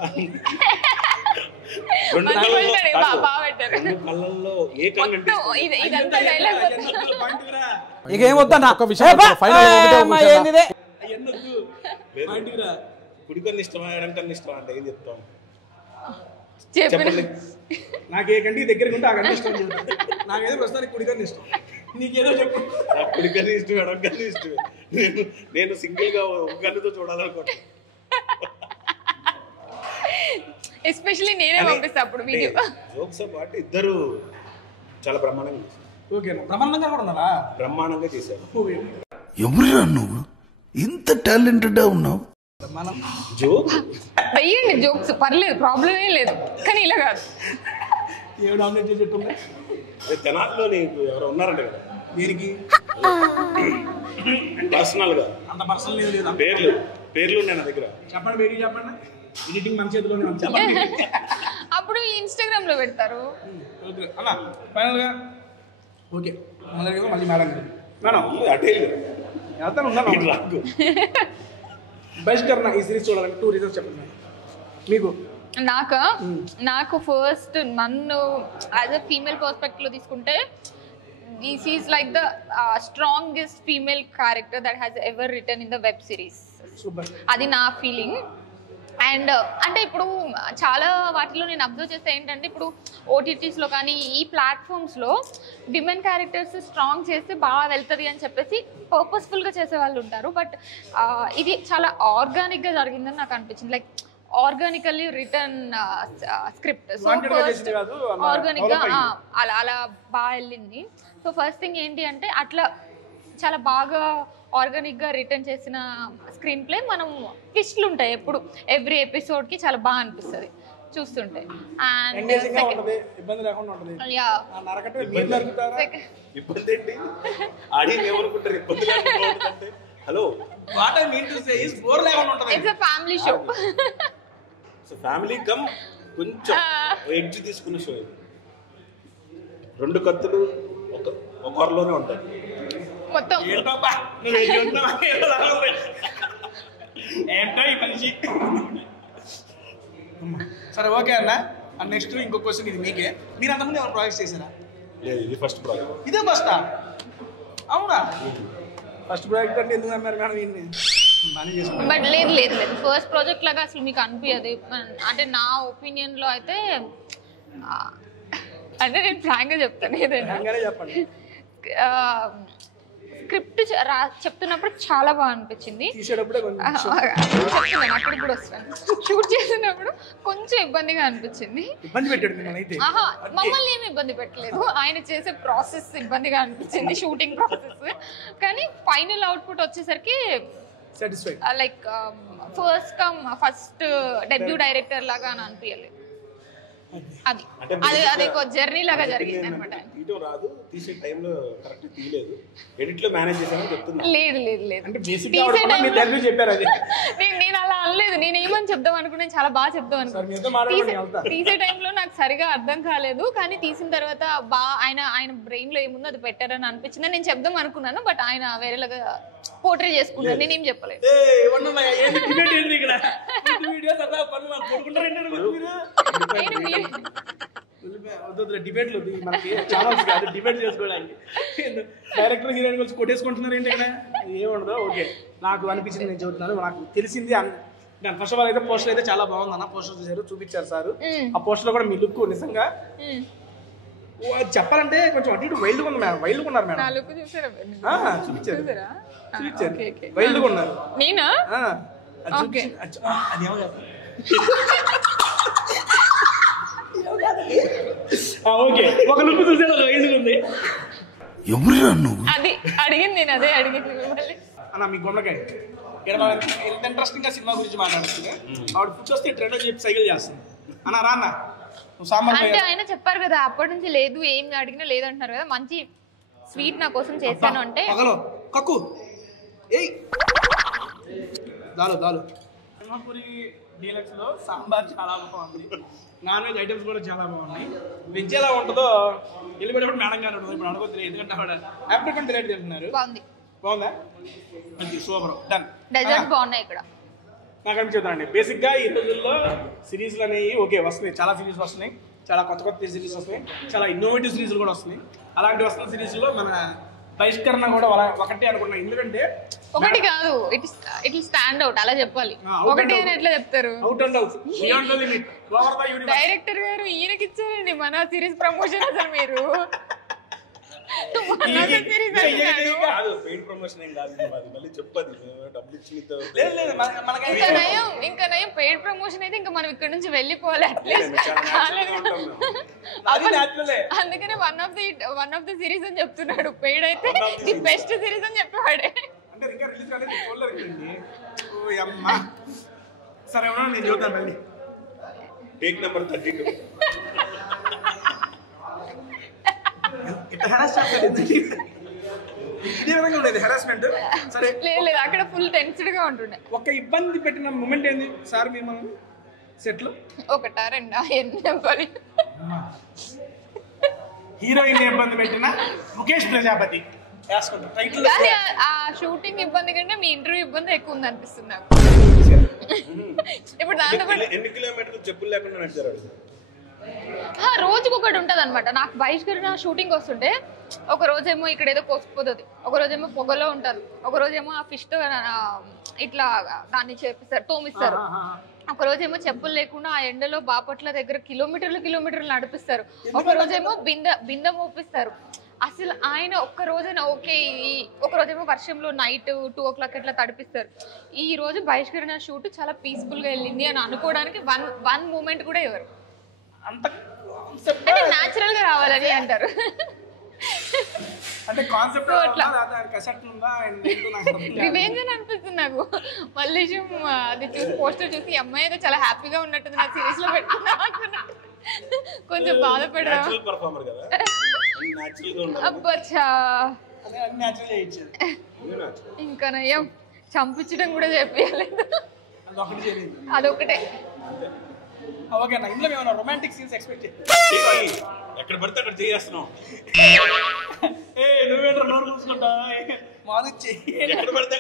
కళ్ళల్లో ఏ కన్ను కుడికన్ను ఇష్టమా ఎడం కన్ను ఇష్టమా అంటే ఏం చెప్తాం? చెప్పండి. నాకు ఏ కంటికి దగ్గరికి ఉంటే ఆ కంటి ఇష్టం. నాకేదో ప్రస్తుతానికి కుడికన్ను ఇష్టం, నీకేదో చెప్పు. నాకు కుడికన్ను ఇష్టం ఎడం కన్ను ఇష్టమే. నేను సింగిల్ గా ఒక కన్నుతో చూడాలనుకుంటా. ఎస్పెషల్లీ నేనే పంపిస్తా అప్పుడు వీడియో. జోక్స్ పాటు ఇద్దరు చాలా బ్రహ్మాండంగా చేశారు. ఓకేనా? బ్రహ్మాండంగా కూడా ఉన్నారా? బ్రహ్మాండంగా చేశారు. ఎవరురా నువ్వు ఇంత టాలెంటెడ్ ఉన్నావు? జోక్ వెయ్యండి జోక్స్ పర్లేదు, ప్రాబ్లమే లేదు, కానీ ఇలా కాదు. ఏం నామినేట్ చేసి చెప్తున్నా? అదే తెనాల్లో నీకు ఎవరు ఉన్నారంట కదా, దీనికి పర్సనల్ గా అంత పర్సనల్ ఏం లేదు. పేర్లు ఉన్నాయి నా దగ్గర. చెప్పండి, బయటికి చెప్పండి. ఎడిటింగ్ మన చేతిలోనే ఉంది, చెప్పండి. అప్పుడు ఇన్స్టాగ్రామ్ లో పెడతారు. ఓకే అన్న ఫైనల్ గా ఓకే మొదలుగా మళ్ళీ మేడం మేడం అటే వెళ్తాను ఉన్నాను. బహిష్కరణ ఈ సిరీస్ చూడాలంటే 2 రీజన్స్ చెప్పండి మీకు. నాకు ఫస్ట్ నన్ను యాజ్ అ ఫీమేల్ పర్స్పెక్టివ్ లో తీసుకుంటే this is like the strongest female character that has ever return in the web series. అది నా ఫీలింగ్. అండ్ అంటే ఇప్పుడు చాలా వాటిలో నేను అబ్జర్వ్ చేస్తే ఏంటంటే ఇప్పుడు ఓటీటీస్లో కానీ ఈ ప్లాట్ఫామ్స్లో విమెన్ క్యారెక్టర్స్ స్ట్రాంగ్ చేస్తే బాగా వెళ్తుంది అని చెప్పేసి పర్పస్ఫుల్గా చేసే వాళ్ళు ఉంటారు. బట్ ఇది చాలా ఆర్గానిక్గా జరిగిందని నాకు అనిపించింది. Like organically return script. So first ఆర్గానిక్గా అలా బాగా వెళ్ళింది. సో ఫస్ట్ థింగ్ ఏంటి అంటే అట్లా చాలా బాగా ఆర్గానిక్గా రిటర్న్ చేసిన స్క్రీన్ ప్లే. మనం ట్విస్ట్లు ఉంటాయి ఎప్పుడు, ఎవ్రీ ఎపిసోడ్కి చాలా బాగా అనిపిస్తుంది చూస్తుంటే. And family show, family come కొంచెం ఎడ్జ్ తీసుకున్న షో ఇది. 2 కత్తులు ఒకరిలోనే ఉంటాయి. మొత్తం సరే ఓకే అన్న, అండ్ నెక్స్ట్ ఇంకో క్వశ్చన్, ఇది మీకే. మీరు అంతకుముందు ఏమైనా ప్రాజెక్ట్స్ చేశారా? లేదు, ఇది ఫస్ట్ ప్రాజెక్ట్. ఇదే ఫస్టా? అవునా? ఫస్ట్ ప్రాజెక్ట్ అంటే ఎందుకు అన్నారు మేడం దీన్ని? బట్ లేదు లేదు లేదు, ఫస్ట్ ప్రాజెక్ట్ లాగా అసలు మీకు అనిపించదు అంటే నా ఒపీనియన్ లో అయితే. అంటే నేను ఫ్రాంక్ గా చెప్తాను, ఏదైనా చెప్పండి. స్క్రిప్ట్ చెప్తున్నప్పుడు చాలా బాగా అనిపించింది. అప్పుడు కూడా వస్తాను. షూట్ చేసినప్పుడు కొంచెం ఇబ్బందిగా అనిపించింది. మమ్మల్ని ఏమి ఇబ్బంది పెట్టలేదు, ఆయన చేసే ప్రాసెస్ ఇబ్బందిగా అనిపించింది, షూటింగ్ ప్రాసెస్. కానీ ఫైనల్ అవుట్పుట్ వచ్చేసరికి లైక్ ఫస్ట్ డెబ్యూ డైరెక్టర్ లాగా అని అనిపించలేదు. అది అది ఒక జర్నీ లాగా జరిగింది అనమాట. రాదు, తీసే టైంలో కరెక్ట్ తీయలేదు, ఎడిట్ లో మేనేజ్ చేశామని చెప్తున్నా. లేదు లేదు లేదు, నేను అలా అనలేదు. నేను ఏమని చెప్దాం అనుకున్నాను, చాలా బాగా చెప్దాం అనుకున్నాను. తీసే టైంలో నాకు సరిగా అర్థం కాలేదు, కానీ తీసిన తర్వాత ఆయన బ్రెయిన్ లో ఏముందో అది పెట్టారని అనిపించింది. నేను చెప్దాం అనుకున్నాను, బట్ ఆయన వేరేలాగా పోర్ట్రే చేసుకున్నాను. నేనేం చెప్పలేదు. డిబేట్లు మనకి ఛానల్స్ కాదు డిబేట్ చేసుకోవడానికి. డైరెక్టర్ హీరోయిన్ కలిసి కొట్టేసుకుంటున్నారు ఏంటి ఇక్కడ? ఏముండదు. ఓకే, నాకు అనిపించింది నేను చెబుతున్నాను, నాకు తెలిసింది. ఫస్ట్ ఆఫ్ ఆల్ అయితే పోస్టర్ అయితే చాలా బాగుంది అన్న. పోస్టర్ చూసారు, చూపించారు సార్. ఆ పోస్టర్ లో కూడా మీ లుక్ నిజంగా చెప్పాలంటే కొంచెం అటు ఇటు వైల్డ్ ఉంది మేడం. వైల్డ్ ఉన్నారు మేడం. చూపించారు వైల్డ్ ఉన్నారు. నేనా? ఓకే, ఒక లుక్ చూసారు, వైల్డ్ ఉంది. అది అడిగింది, నేను అదే అడిగింది అన్న. మీ గుమ్మడికాయ ఎంత ఇంట్రెస్టింగ్ గా సినిమా గురించి మాట్లాడుతుంది. ఆవిడ ఫుడ్ వస్తే ట్రెండ్ చెప్పి సైకిల్ చేస్తుంది అన్న. రా అన్న, అంటే ఆయన చెప్పారు కదా అప్పటి నుంచి లేదు, ఏం అడిగినా లేదు అంటున్నారు కదా. మంచి స్వీట్ నా కోసం చేశాను అంటే కక్కు దాలు దాలు. సింహాపూరి డీలక్స్ లో సాంబార్ చాలా బాగుంది, నాన్ వెజ్ ఐటమ్స్ కూడా చాలా బాగున్నాయి. వెజ్ ఎలా ఉంటుందో వెళ్ళిపోయేటప్పుడు మేడం గారు ఉంటుంది. ఇప్పుడు అడగొద్దు, ఎందుకంటే ఆవిడ ఆప్రికన్ డిలైట్ తింటున్నారు. బాగుందా? సూపర్. డన్. డెజర్ట్స్ బాగున్నాయి ఇక్కడ. నాకు అనిపిస్తుందండి బేసిక్ గా ఈ రోజుల్లో సిరీస్లు అనేవి ఓకే వస్తున్నాయి, చాలా సిరీస్ వస్తున్నాయి, చాలా కొత్త కొత్త సిరీస్ వస్తున్నాయి, చాలా ఇన్నోవేటివ్ సిరీస్లు కూడా వస్తున్నాయి. అలాంటి వస్తున్న సిరీస్లో మన బహిష్కరణ కూడా ఒకటే అనుకున్నాం. ఎందుకంటే ఒకటి కాదు, ఇట్ స్టాండ్ అవుట్ అలా చెప్పాలి. ఒకటి అని ఎట్లా చెప్తారు? అవుట్ అండ్ అవుట్ డైరెక్టర్ గారు ఈయనకి ఇచ్చారండి మన సిరీస్ ప్రమోషన్. అసలు మీరు ఇంకా నయం పెయిడ్ ప్రమోషన్ అయితే ఇంకా మనం ఇక్కడ నుంచి వెళ్ళిపోవాలి. అందుకనే వన్ ఆఫ్ ది సిరీస్ అని చెప్తున్నాడు. పెయిడ్ అయితే ది బెస్ట్ సిరీస్ అని చెప్పేవాడే. సరే నేను చూద్దాం మళ్ళీ. Take number 32. ఇదే విధంగా ఉండేది హెరాస్మెంట్. సరే లేదు, అక్కడ ఫుల్ టెన్స్డ్ గా ఉంటుండే. ఒక ఇబ్బంది పెట్టిన మూమెంట్ ఏంది సార్ మీరు మనం సెట్ లో? ఒకటా రెండా ఎన్ని చెప్పాలి? హీరోయిన్ ఇబ్బంది పెట్టిన ముఖేష్ ప్రజాపతి కానీ ఆ షూటింగ్ ఇబ్బంది కంటే మీ ఇంటర్వ్యూ ఇబ్బంది ఎక్కువ ఉంది అనిపిస్తుంది నాకు. ఇప్పుడు దాంతో ఎన్ని కిలోమీటర్లు చెప్పులు లేకుండా నడిచారు? రోజుకి ఒకటి ఉంటుంది అనమాట. నాకు బహిష్కరణ షూటింగ్ వస్తుంటే ఒక రోజేమో ఇక్కడ ఏదో కోసుకుపోతుంది, ఒక రోజేమో పొగలో ఉంటారు, ఒక రోజేమో ఆ ఫిష్ తో ఇట్లా దాన్ని చేపిస్తారు, తోమిస్తారు, ఒక రోజేమో చెప్పులు లేకుండా ఆ ఎండలో బాపట్ల దగ్గర కిలోమీటర్లు నడిపిస్తారు, ఒక రోజేమో బిందె మోపిస్తారు. అసలు ఆయన ఒక్క రోజైనా ఓకే, ఒక రోజేమో వర్షంలో నైట్ 2 o'clock ఇట్లా తడిపిస్తారు. ఈ రోజు బహిష్కరణ షూట్ చాలా పీస్ఫుల్ గా వెళ్ళింది అని అనుకోవడానికి వన్ మూమెంట్ కూడా ఎవరు అంటే న్యాచురల్ గా రావాలని అంటారు. అంటే కాన్సెప్ట్ రివెంజ్ అని అనిపిస్తుంది నాకు. మళ్ళీ అది చూసి పోస్టర్ చూసి ఈ అమ్మాయి అయితే చాలా హ్యాపీగా ఉన్నట్టుంది నా సిరీస్ లో పెట్టుకున్నా అనుకున్నా. కొంచెం బాధపడరా అబ్బచ్చా. ఇంకా నయం చంపించడం కూడా చెప్పలేదు, అదొకటే. ఓకే అన్న, ఇందులో ఏమైనా రొమాంటిక్ సీన్స్ ఎక్స్పెక్ట్ ఎక్కడ పడితే అక్కడ చేస్తున్నావు. నువ్వేంటో నోరు చూసుకుంటా మాది ఎక్కడ పడితే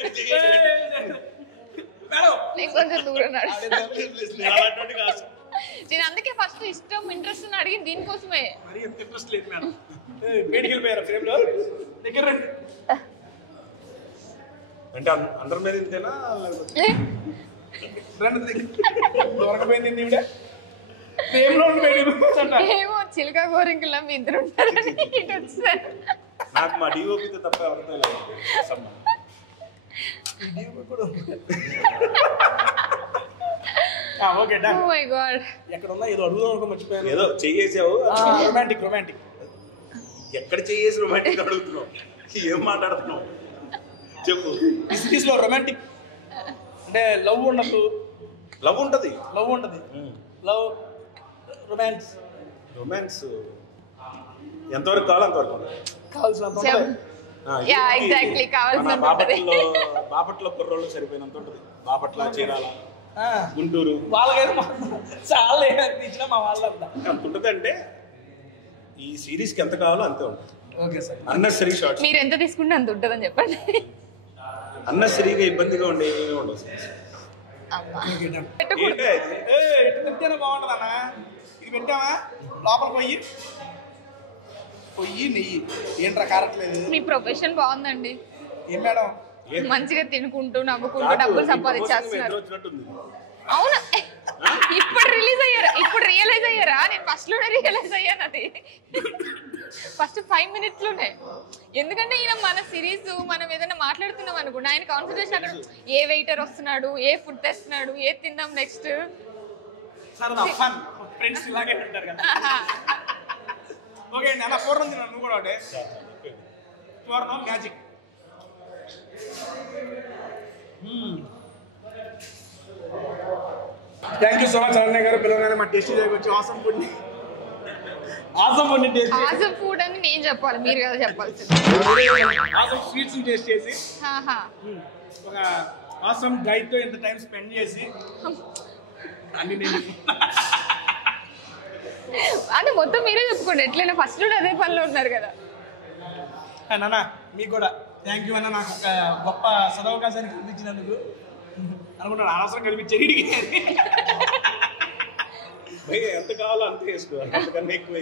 కొంచెం దూరం నేను అందుకే ఫస్ట్ ఇష్టం ఇంట్రెస్ట్ అడిగింది దీనికోసమే. మరి ఎంత ఇంట్రెస్ట్ లేదు మేడం. బయటికి వెళ్ళిపోయారా ఫ్రేమ్ లో? దగ్గర రండి. అంటే అందరి మీద ఇంతేనా? రండి దొరకపోయింది ఈవిడ. ఫ్రేమ్ లో ఏమో చిలక గోరింకలా మీ ఇద్దరు ఉంటారని ఇటు వచ్చారు. నాకు మా డిఓపితో తప్ప ఎవరితో లేదు. Okay done. Oh my God. ఎక్కడ ఉన్నా ఏదో అడుగుదాం అనుకో మర్చిపోయాను. ఏదో చెయ్యేసావు. రొమాంటిక్ ఎక్కడ చెయ్యేసి రొమాంటిక్ అడుగుతున్నావు? ఏం మాట్లాడుతున్నావు చెప్పు. ఈ సిరీస్ లో రొమాంటిక్ అంటే లవ్ ఉండదు. లవ్ ఉంటది. లవ్ రొమాన్స్ ఎంతవరకు కావాలి అంతవరకు కావాల్సినంత. యా ఎగ్జాక్ట్లీ కావాల్సినంత. బాపట్ల కుర్రోళ్ళు సరిపోయినంత ఉంటుంది. బాపట్ల, చీరాల, గుంటూరు వాళ్ళకైతే చాలా ఇచ్చిన మా వాళ్ళంతా అంత ఉంటుంది. అంటే ఈ సిరీస్ కి ఎంత కావాలో అంతే ఉంటుంది. Okay sir. అన్నెసరీ షార్ట్స్ మీరు ఎంత తీసుకుంటే అంత ఉంటుందని చెప్పండి. అన్నెసరీగా ఇబ్బందిగా ఉండేవి ఉండవు. తింటేనే బాగుంటుంది అన్న. ఇది పెట్టావా లోపల పొయ్యి నెయ్యి ఏంట్రా కారట్లేదు. మీ ప్రొఫెషన్ బాగుందండి. ఏం మేడం? మంచిగా తినుకుంటూ నవ్వుకుంటూ డబ్బులు సంపాదించేస్తున్నారు. అవును. ఇప్పుడు రియలైజ్ అయ్యారా? నేను ఫస్ట్ లోనే రియలైజ్ అయ్యాను. అది ఫస్ట్ 5 minutes లోనే. ఎందుకంటే ఈయన మన సిరీస్ మనం ఏదైనా మాట్లాడుతున్నాం అనుకోండి, ఆయన కాన్సన్ట్రేషన్ అక్కడ ఏ వెయిటర్ వస్తున్నాడు, ఏ ఫుడ్ తెస్తున్నాడు, ఏ తిందాం నెక్స్ట్. ఓకే అండి అన్న పూర్ణం తిన్నాను. నువ్వు కూడా ఒకటే పూర్ణం magic. Thank you so much అన్నయ్య గారు. పిల్లగానే మా టేస్ట్ వచ్చి awesome food taste. Awesome food అని నేను చెప్పాలి, మీరు కదా చెప్పాల్సింది. ఆసమ్ స్వీట్స్ టేస్ట్ చేసి ఒక ఆసమ్ గైడ్ తో ఇంత టైం స్పెండ్ చేసి అన్ని నేను అంటే మొత్తం మీరే చెప్పుకోండి. ఎట్లయినా ఫస్ట్ నుండి అదే పనిలో ఉన్నారు కదా. నాన్న మీకు కూడా థ్యాంక్ యూ అన్న. నాకు ఒక గొప్ప సదవకాశాన్ని కల్పించినందుకు. అనుకుంటాను అనవసరం కల్పించారు. ఎంత కావాలో అంత వేసుకోవాలి, అంతకన్నా ఎక్కువ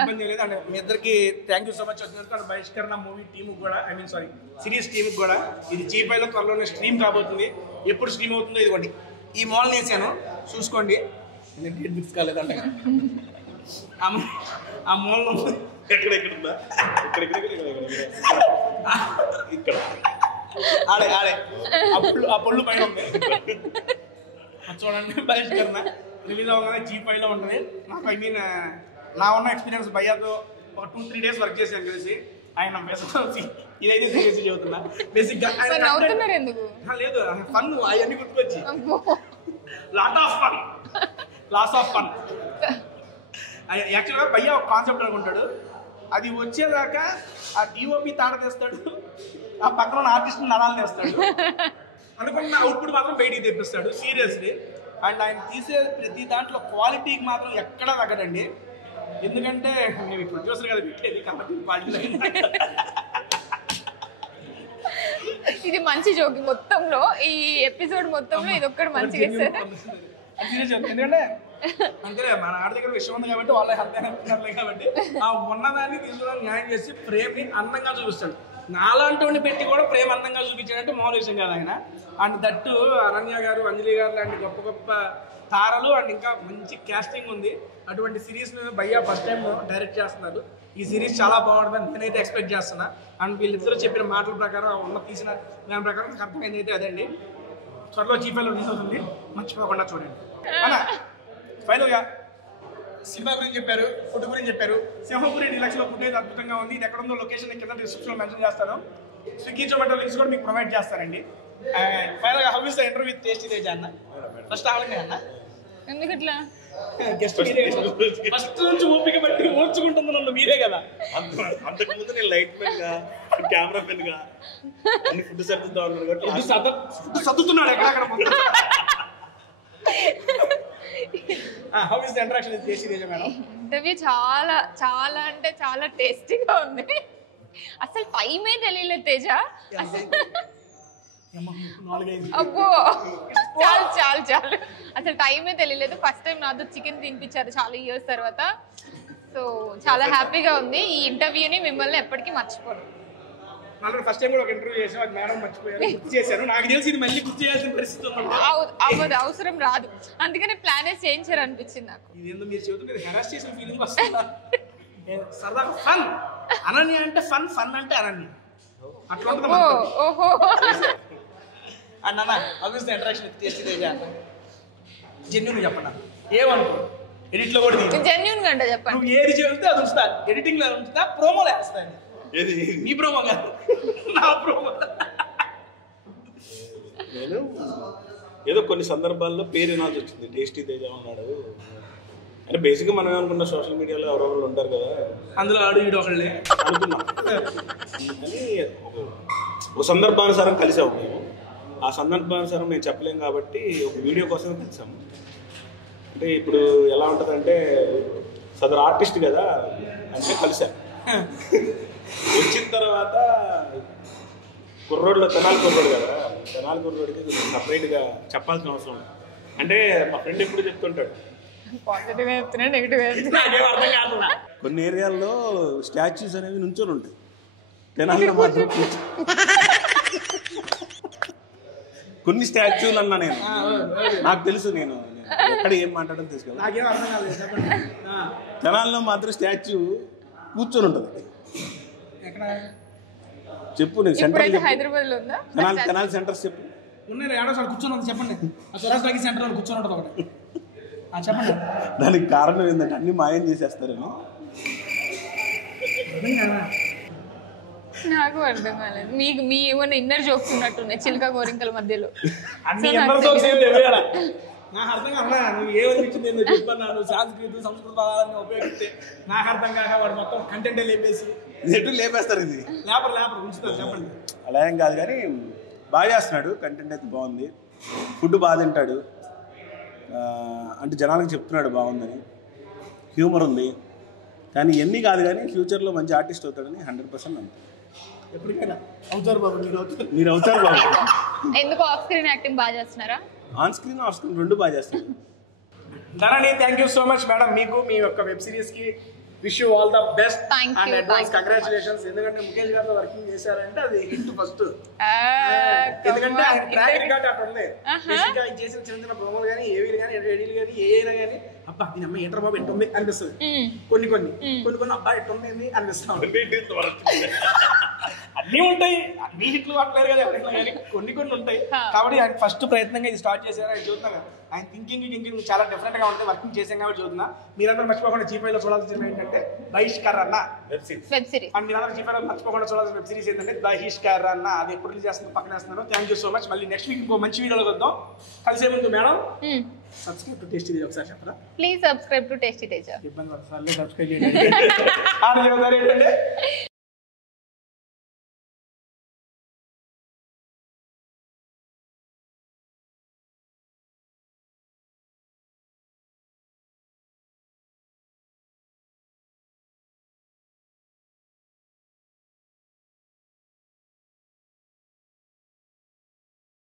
ఇబ్బంది లేదు. అంటే మీ ఇద్దరికి థ్యాంక్ యూ సో మచ్ వచ్చినందుకు. బహిష్కరణ మూవీ టీమ్ కూడా సిరీస్ టీమ్ కూడా ఇది జీపైలో త్వరలోనే స్ట్రీమ్ కాబోతుంది. ఎప్పుడు స్ట్రీమ్ అవుతుందో ఇదిగోండి ఈ మాల్ వేసాను చూసుకోండి. డేట్ ఫిక్స్ కాలేదంట. ఆ మాల్లో ఎక్కడెక్కడుందా? ఇక్కడ ఆడే ఆ పళ్ళు పైన ఉంది చూడండి. బహిష్కరణ రిలీజ్ అవ్వగానే జీపైలో ఉంటుంది. నాకు నా ఉన్న ఎక్స్పీరియన్స్ భయ్యాతో ఒక 2-3 days వర్క్ చేశాను కలిసి. ఆయన ఇదైతే సీరియస్ చెబుతున్నా. బేసిక్ గా లేదు ఫన్ అవన్నీ గుర్తుకొచ్చి లాస్ ఆఫ్ ఫన్. యాక్చువల్గా భయ్య ఒక కాన్సెప్ట్ అనుకుంటాడు, అది వచ్చేదాకా ఆ డిఓపి తాడ తెస్తాడు, ఆ పక్కన ఉన్న ఆర్టిస్ట్ నరాలు తెస్తాడు. అనుకున్న అవుట్పుట్ మాత్రం బయటికి తెప్పిస్తాడు సీరియస్లీ. అండ్ ఆయన తీసే ప్రతి దాంట్లో క్వాలిటీకి మాత్రం ఎక్కడా తగ్గడండి. ఎందుకంటే నేను ప్రొడ్యూసర్ కదా పెట్టేది కాబట్టి క్వాలిటీ. ఇది మంచి జోక్ మొత్తంలో, ఈ ఎపిసోడ్ మొత్తంలో ఇది ఒక్కటి మంచిగా ఎందుకంటే అంతే మన ఆడ దగ్గర విషయం ఉంది కాబట్టి వాళ్ళ హత్య కాబట్టి ఆ ఉన్నదాన్ని తీసుకుని న్యాయం చేసి ప్రేమని అందంగా చూపిస్తాడు. నాలాంటి వాడిని పెట్టి కూడా ప్రేమ అందంగా చూపించాడంటే మామూలు విషయం కాదు ఆయన. అండ్ దట్టు అనన్య గారు, అంజలి గారు లాంటి గొప్ప గొప్ప తారలు అండ్ ఇంకా మంచి క్యాస్టింగ్ ఉంది. అటువంటి సిరీస్ భయ్యా ఫస్ట్ టైం డైరెక్ట్ చేస్తున్నారు. ఈ సిరీస్ చాలా బాగుంటుందని నేనైతే ఎక్స్పెక్ట్ చేస్తున్నా. అండ్ వీళ్ళిద్దరూ చెప్పిన మాటల ప్రకారం ఉన్న తీసిన దాని ప్రకారం నాకు అర్థమైంది అయితే అదండి. త్వరలో జీపేలో రిలీజ్ అవుతుంది, మర్చిపోకుండా చూడండి. అలా ఫైనల్గా సినిమా గురించి చెప్పారు, ఫుడ్ గురించి చెప్పారు. సింహపురి డీలక్స్లో ఫుడ్ అయితే అద్భుతంగా ఉంది. ఇది ఎక్కడ ఉందో లొకేషన్ కింద డిస్క్రిప్షన్లో మెన్షన్ చేస్తాను. స్విగ్గీ జొమాటో లింక్స్ కూడా మీకు ప్రొవైడ్ చేస్తారండి. ఫైనల్గా how is the interview with tasty Teja అన్న? ఫస్ట్ ఆవిడనే అన్న ఎందుకట్లా గెస్ట్ ఫస్ట్ నుంచి ఓపిక బట్టి ఓర్చుకుంటుంది నన్ను మీరే కదా. అంతకుముందు నేను లైట్ మెన్ గా, కెమెరా మెన్ గా అన్ని ఫుడ్ సర్దుతా ఉన్నాను. సర్దుతున్నాడు ఎక్కడక్కడ. How is the interaction with tasty Teja madam? Interview చాలా చాలా అంటే చాలా టేస్టీగా ఉంది. అసలు టైమే తెలియలేదు తేజ. అబ్బో చాలు చాలు చాలు అసలు టైమే తెలియలేదు. ఫస్ట్ టైం నాతో చికెన్ తినిపించారు చాలా ఇయర్స్ తర్వాత. సో చాలా హ్యాపీగా ఉంది. ఈ ఇంటర్వ్యూని మిమ్మల్ని ఎప్పటికీ మర్చిపోను. ఫస్ట్ టైం కూడా ఒక ఇంటర్వ్యూ చేసాను, అది మేడం మర్చిపోయారు, గుర్తు చేశాను. నాకు తెలిసి ఇది మళ్ళీ గుర్తు చేయాల్సిన పరిస్థితి అవ్వదు, అవసరం రాదు. అందుకని ప్లానే చేయించారు అనిపించింది నాకు. ఇదేందో మీరు చెబుతుంటే హెరాస్ చేసిన ఫీలింగ్ వస్తుందా? సరదాగా ఫన్. అనన్య అంటే ఫన్, ఫన్ అంటే అనన్య. అట్లా ఓహో అన్న అభివృద్ధి ఇంటరాక్షన్ టేస్టీ తేజ జెన్యున్ చెప్పండి. ఏమనుకో ఎడిట్ లో కూడా జెన్యున్ గా చెప్పండి. నువ్వు ఏది చెబితే అది ఉంచుతా, ఎడిటింగ్ లో ఉంచుతా, ప్రోమోలో వేస్తాను. ఏది మీ ప్రోమో కాదు, నా ప్రోమో. నేను ఏదో కొన్ని సందర్భాల్లో పేరు వినాల్సి వచ్చింది. టేస్టీ తేజ ఉన్నాడు అంటే బేసిక్గా మనం ఏమనుకున్న సోషల్ మీడియాలో ఎవరెవరు ఉంటారు కదా, అందులో ఆడు ఈడు ఒకళ్ళే అనుకున్నాం. కానీ ఒక సందర్భానుసారం కలిసాము మేము. ఆ సందర్భానుసారం నేను చెప్పలేం కాబట్టి ఒక వీడియో కోసం కలిసాము. అంటే ఇప్పుడు ఎలా ఉంటుందంటే సదరు ఆర్టిస్ట్ కదా అంటే కలిసాను. వచ్చిన తర్వాత కుర్రోడ్లో తెనాలి కుర్రోడు కదా, తెనాలి కుర్రోడికి సపరేట్గా చెప్పాల్సిన అవసరం ఉంది. అంటే మా ఫ్రెండ్ ఎప్పుడు చెప్తుంటాడు కొన్ని ఏరియాల్లో స్టాచ్యూస్ అనేవి నుంచొని ఉంటాయి, తెనాలిలో మాత్రం కొన్ని స్టాచ్యూలు అన్నా నేను నాకు తెలుసు, నేను ఎక్కడ ఏం మాట్లాడడం తెలుసు. తెనాలిలో మాత్రం స్టాచ్యూ కూర్చొని ఉంటుంది. చెప్పు నేను సెంటర్ హైదరాబాద్ లో ఉందా తెనాలి సెంటర్స్ చెప్పు. ఉన్నాయి ఏడో సార్ కూర్చొని ఉంది చెప్పండి. సురేష్ సెంటర్ లో కూర్చొని ఉంటుంది ఒకటి చెప్పండి. దానికి కారణం ఏంటంటే అన్ని మాయం చేసేస్తారని. నాకు అర్థం కాలేదు. మీకు మీ ఏమైనా ఇన్నర్ జోక్స్ ఉన్నట్టున్నాయి చిలుక గోరింకల మధ్యలో. నాకు అర్థం కాదా నువ్వు ఏమనిపించింది ఏందో చెప్పన్నా. నువ్వు సంస్కృత పదాలను ఉపయోగిస్తే నాకు అర్థం కాక వాడు మొత్తం కంటెంటే లేపేసి ఎటు లేపేస్తారు. ఇది లేపర్ ఉంచుతారు చెప్పండి. అలా ఏం కాదు కానీ బాగా చేస్తున్నాడు, కంటెంట్ అయితే బాగుంది, ఫుడ్ బాగా తింటాడు, అంటే జనాలకు చెప్తున్నాడు బాగుందని, హ్యూమర్ ఉంది. కానీ ఇవన్నీ కాదు కానీ ఫ్యూచర్లో మంచి ఆర్టిస్ట్ అవుతాడని 100% నమ్ముతాను. ఎప్పటికైనా అవుతారు బాబు, మీరు అవుతారు బాబు. ఎందుకు ఆఫ్ స్క్రీన్ యాక్టింగ్ బాగా చేస్తున్నారా? ఆన్ స్క్రీన్ ఆఫ్ స్క్రీన్ రెండు బాగా చేస్తారు. Dharani thank you so much madam. మీకు మీ యొక్క వెబ్ సిరీస్ కి wish you all the best and advance congratulations. ఎందుకంటే ముఖేష్ గారితో వర్కింగ్ చేశారంటే అది హిట్ ఫస్ట్. ఎందుకంటే ఆయన ట్రాక్ రికార్డ్ అట్లా ఉంది. బేసిక్గా ఆయన చేసిన చిన్న చిన్న ప్రోమోలు కానీ ఏవీలు కానీ ఎడీలు కానీ ఏదైనా కానీ అబ్బా దీని అమ్మ ఏంటర్ బాబు ఎట్టుంది అనిపిస్తుంది. కొన్ని అబ్బా ఎట్టుంది అనిపిస్తుంది. అన్నీ ఉంటాయి, అన్ని హిట్లు పట్టలేరు కదా ఎవరైనా కానీ కొన్ని ఉంటాయి. కాబట్టి ఆయన ఫస్ట్ ప్రయత్నంగా ఇది స్టార్ట్ చేశారు. ఆయన చూస్తున్నా ఆయన థింకింగ్ చాలా డిఫరెంట్ గా ఉంటుంది. వర్కింగ్ చేసాం కాబట్టి చూస్తున్నా. మీరందరూ మర్చిపోకుండా జీపైలో చూడాల్సిన ఏంటంటే బహిష్కరణ వెబ్ సిరీస్. అండ్ మీరందరూ జీపైలో మర్చిపోకుండా చూడాల్సిన వెబ్ సిరీస్ ఏంటంటే బహిష్కరణ. అది ఎప్పుడు రిలీజ్ చేస్తుందో పక్కన వేస్తున్నాను. Thank you so much. మళ్ళీ నెక్స్ట్ వీక్ ఇంకో మంచి వీడియోలో వద్దాం. కలిసే ముందు madam subscribe to tasty Teja ఒకసారి చెప్పరా. Please subscribe to tasty Teja. ఇబ్బంది పడతారు, సబ్స్క్రైబ్ చేయండి. ఏంటంటే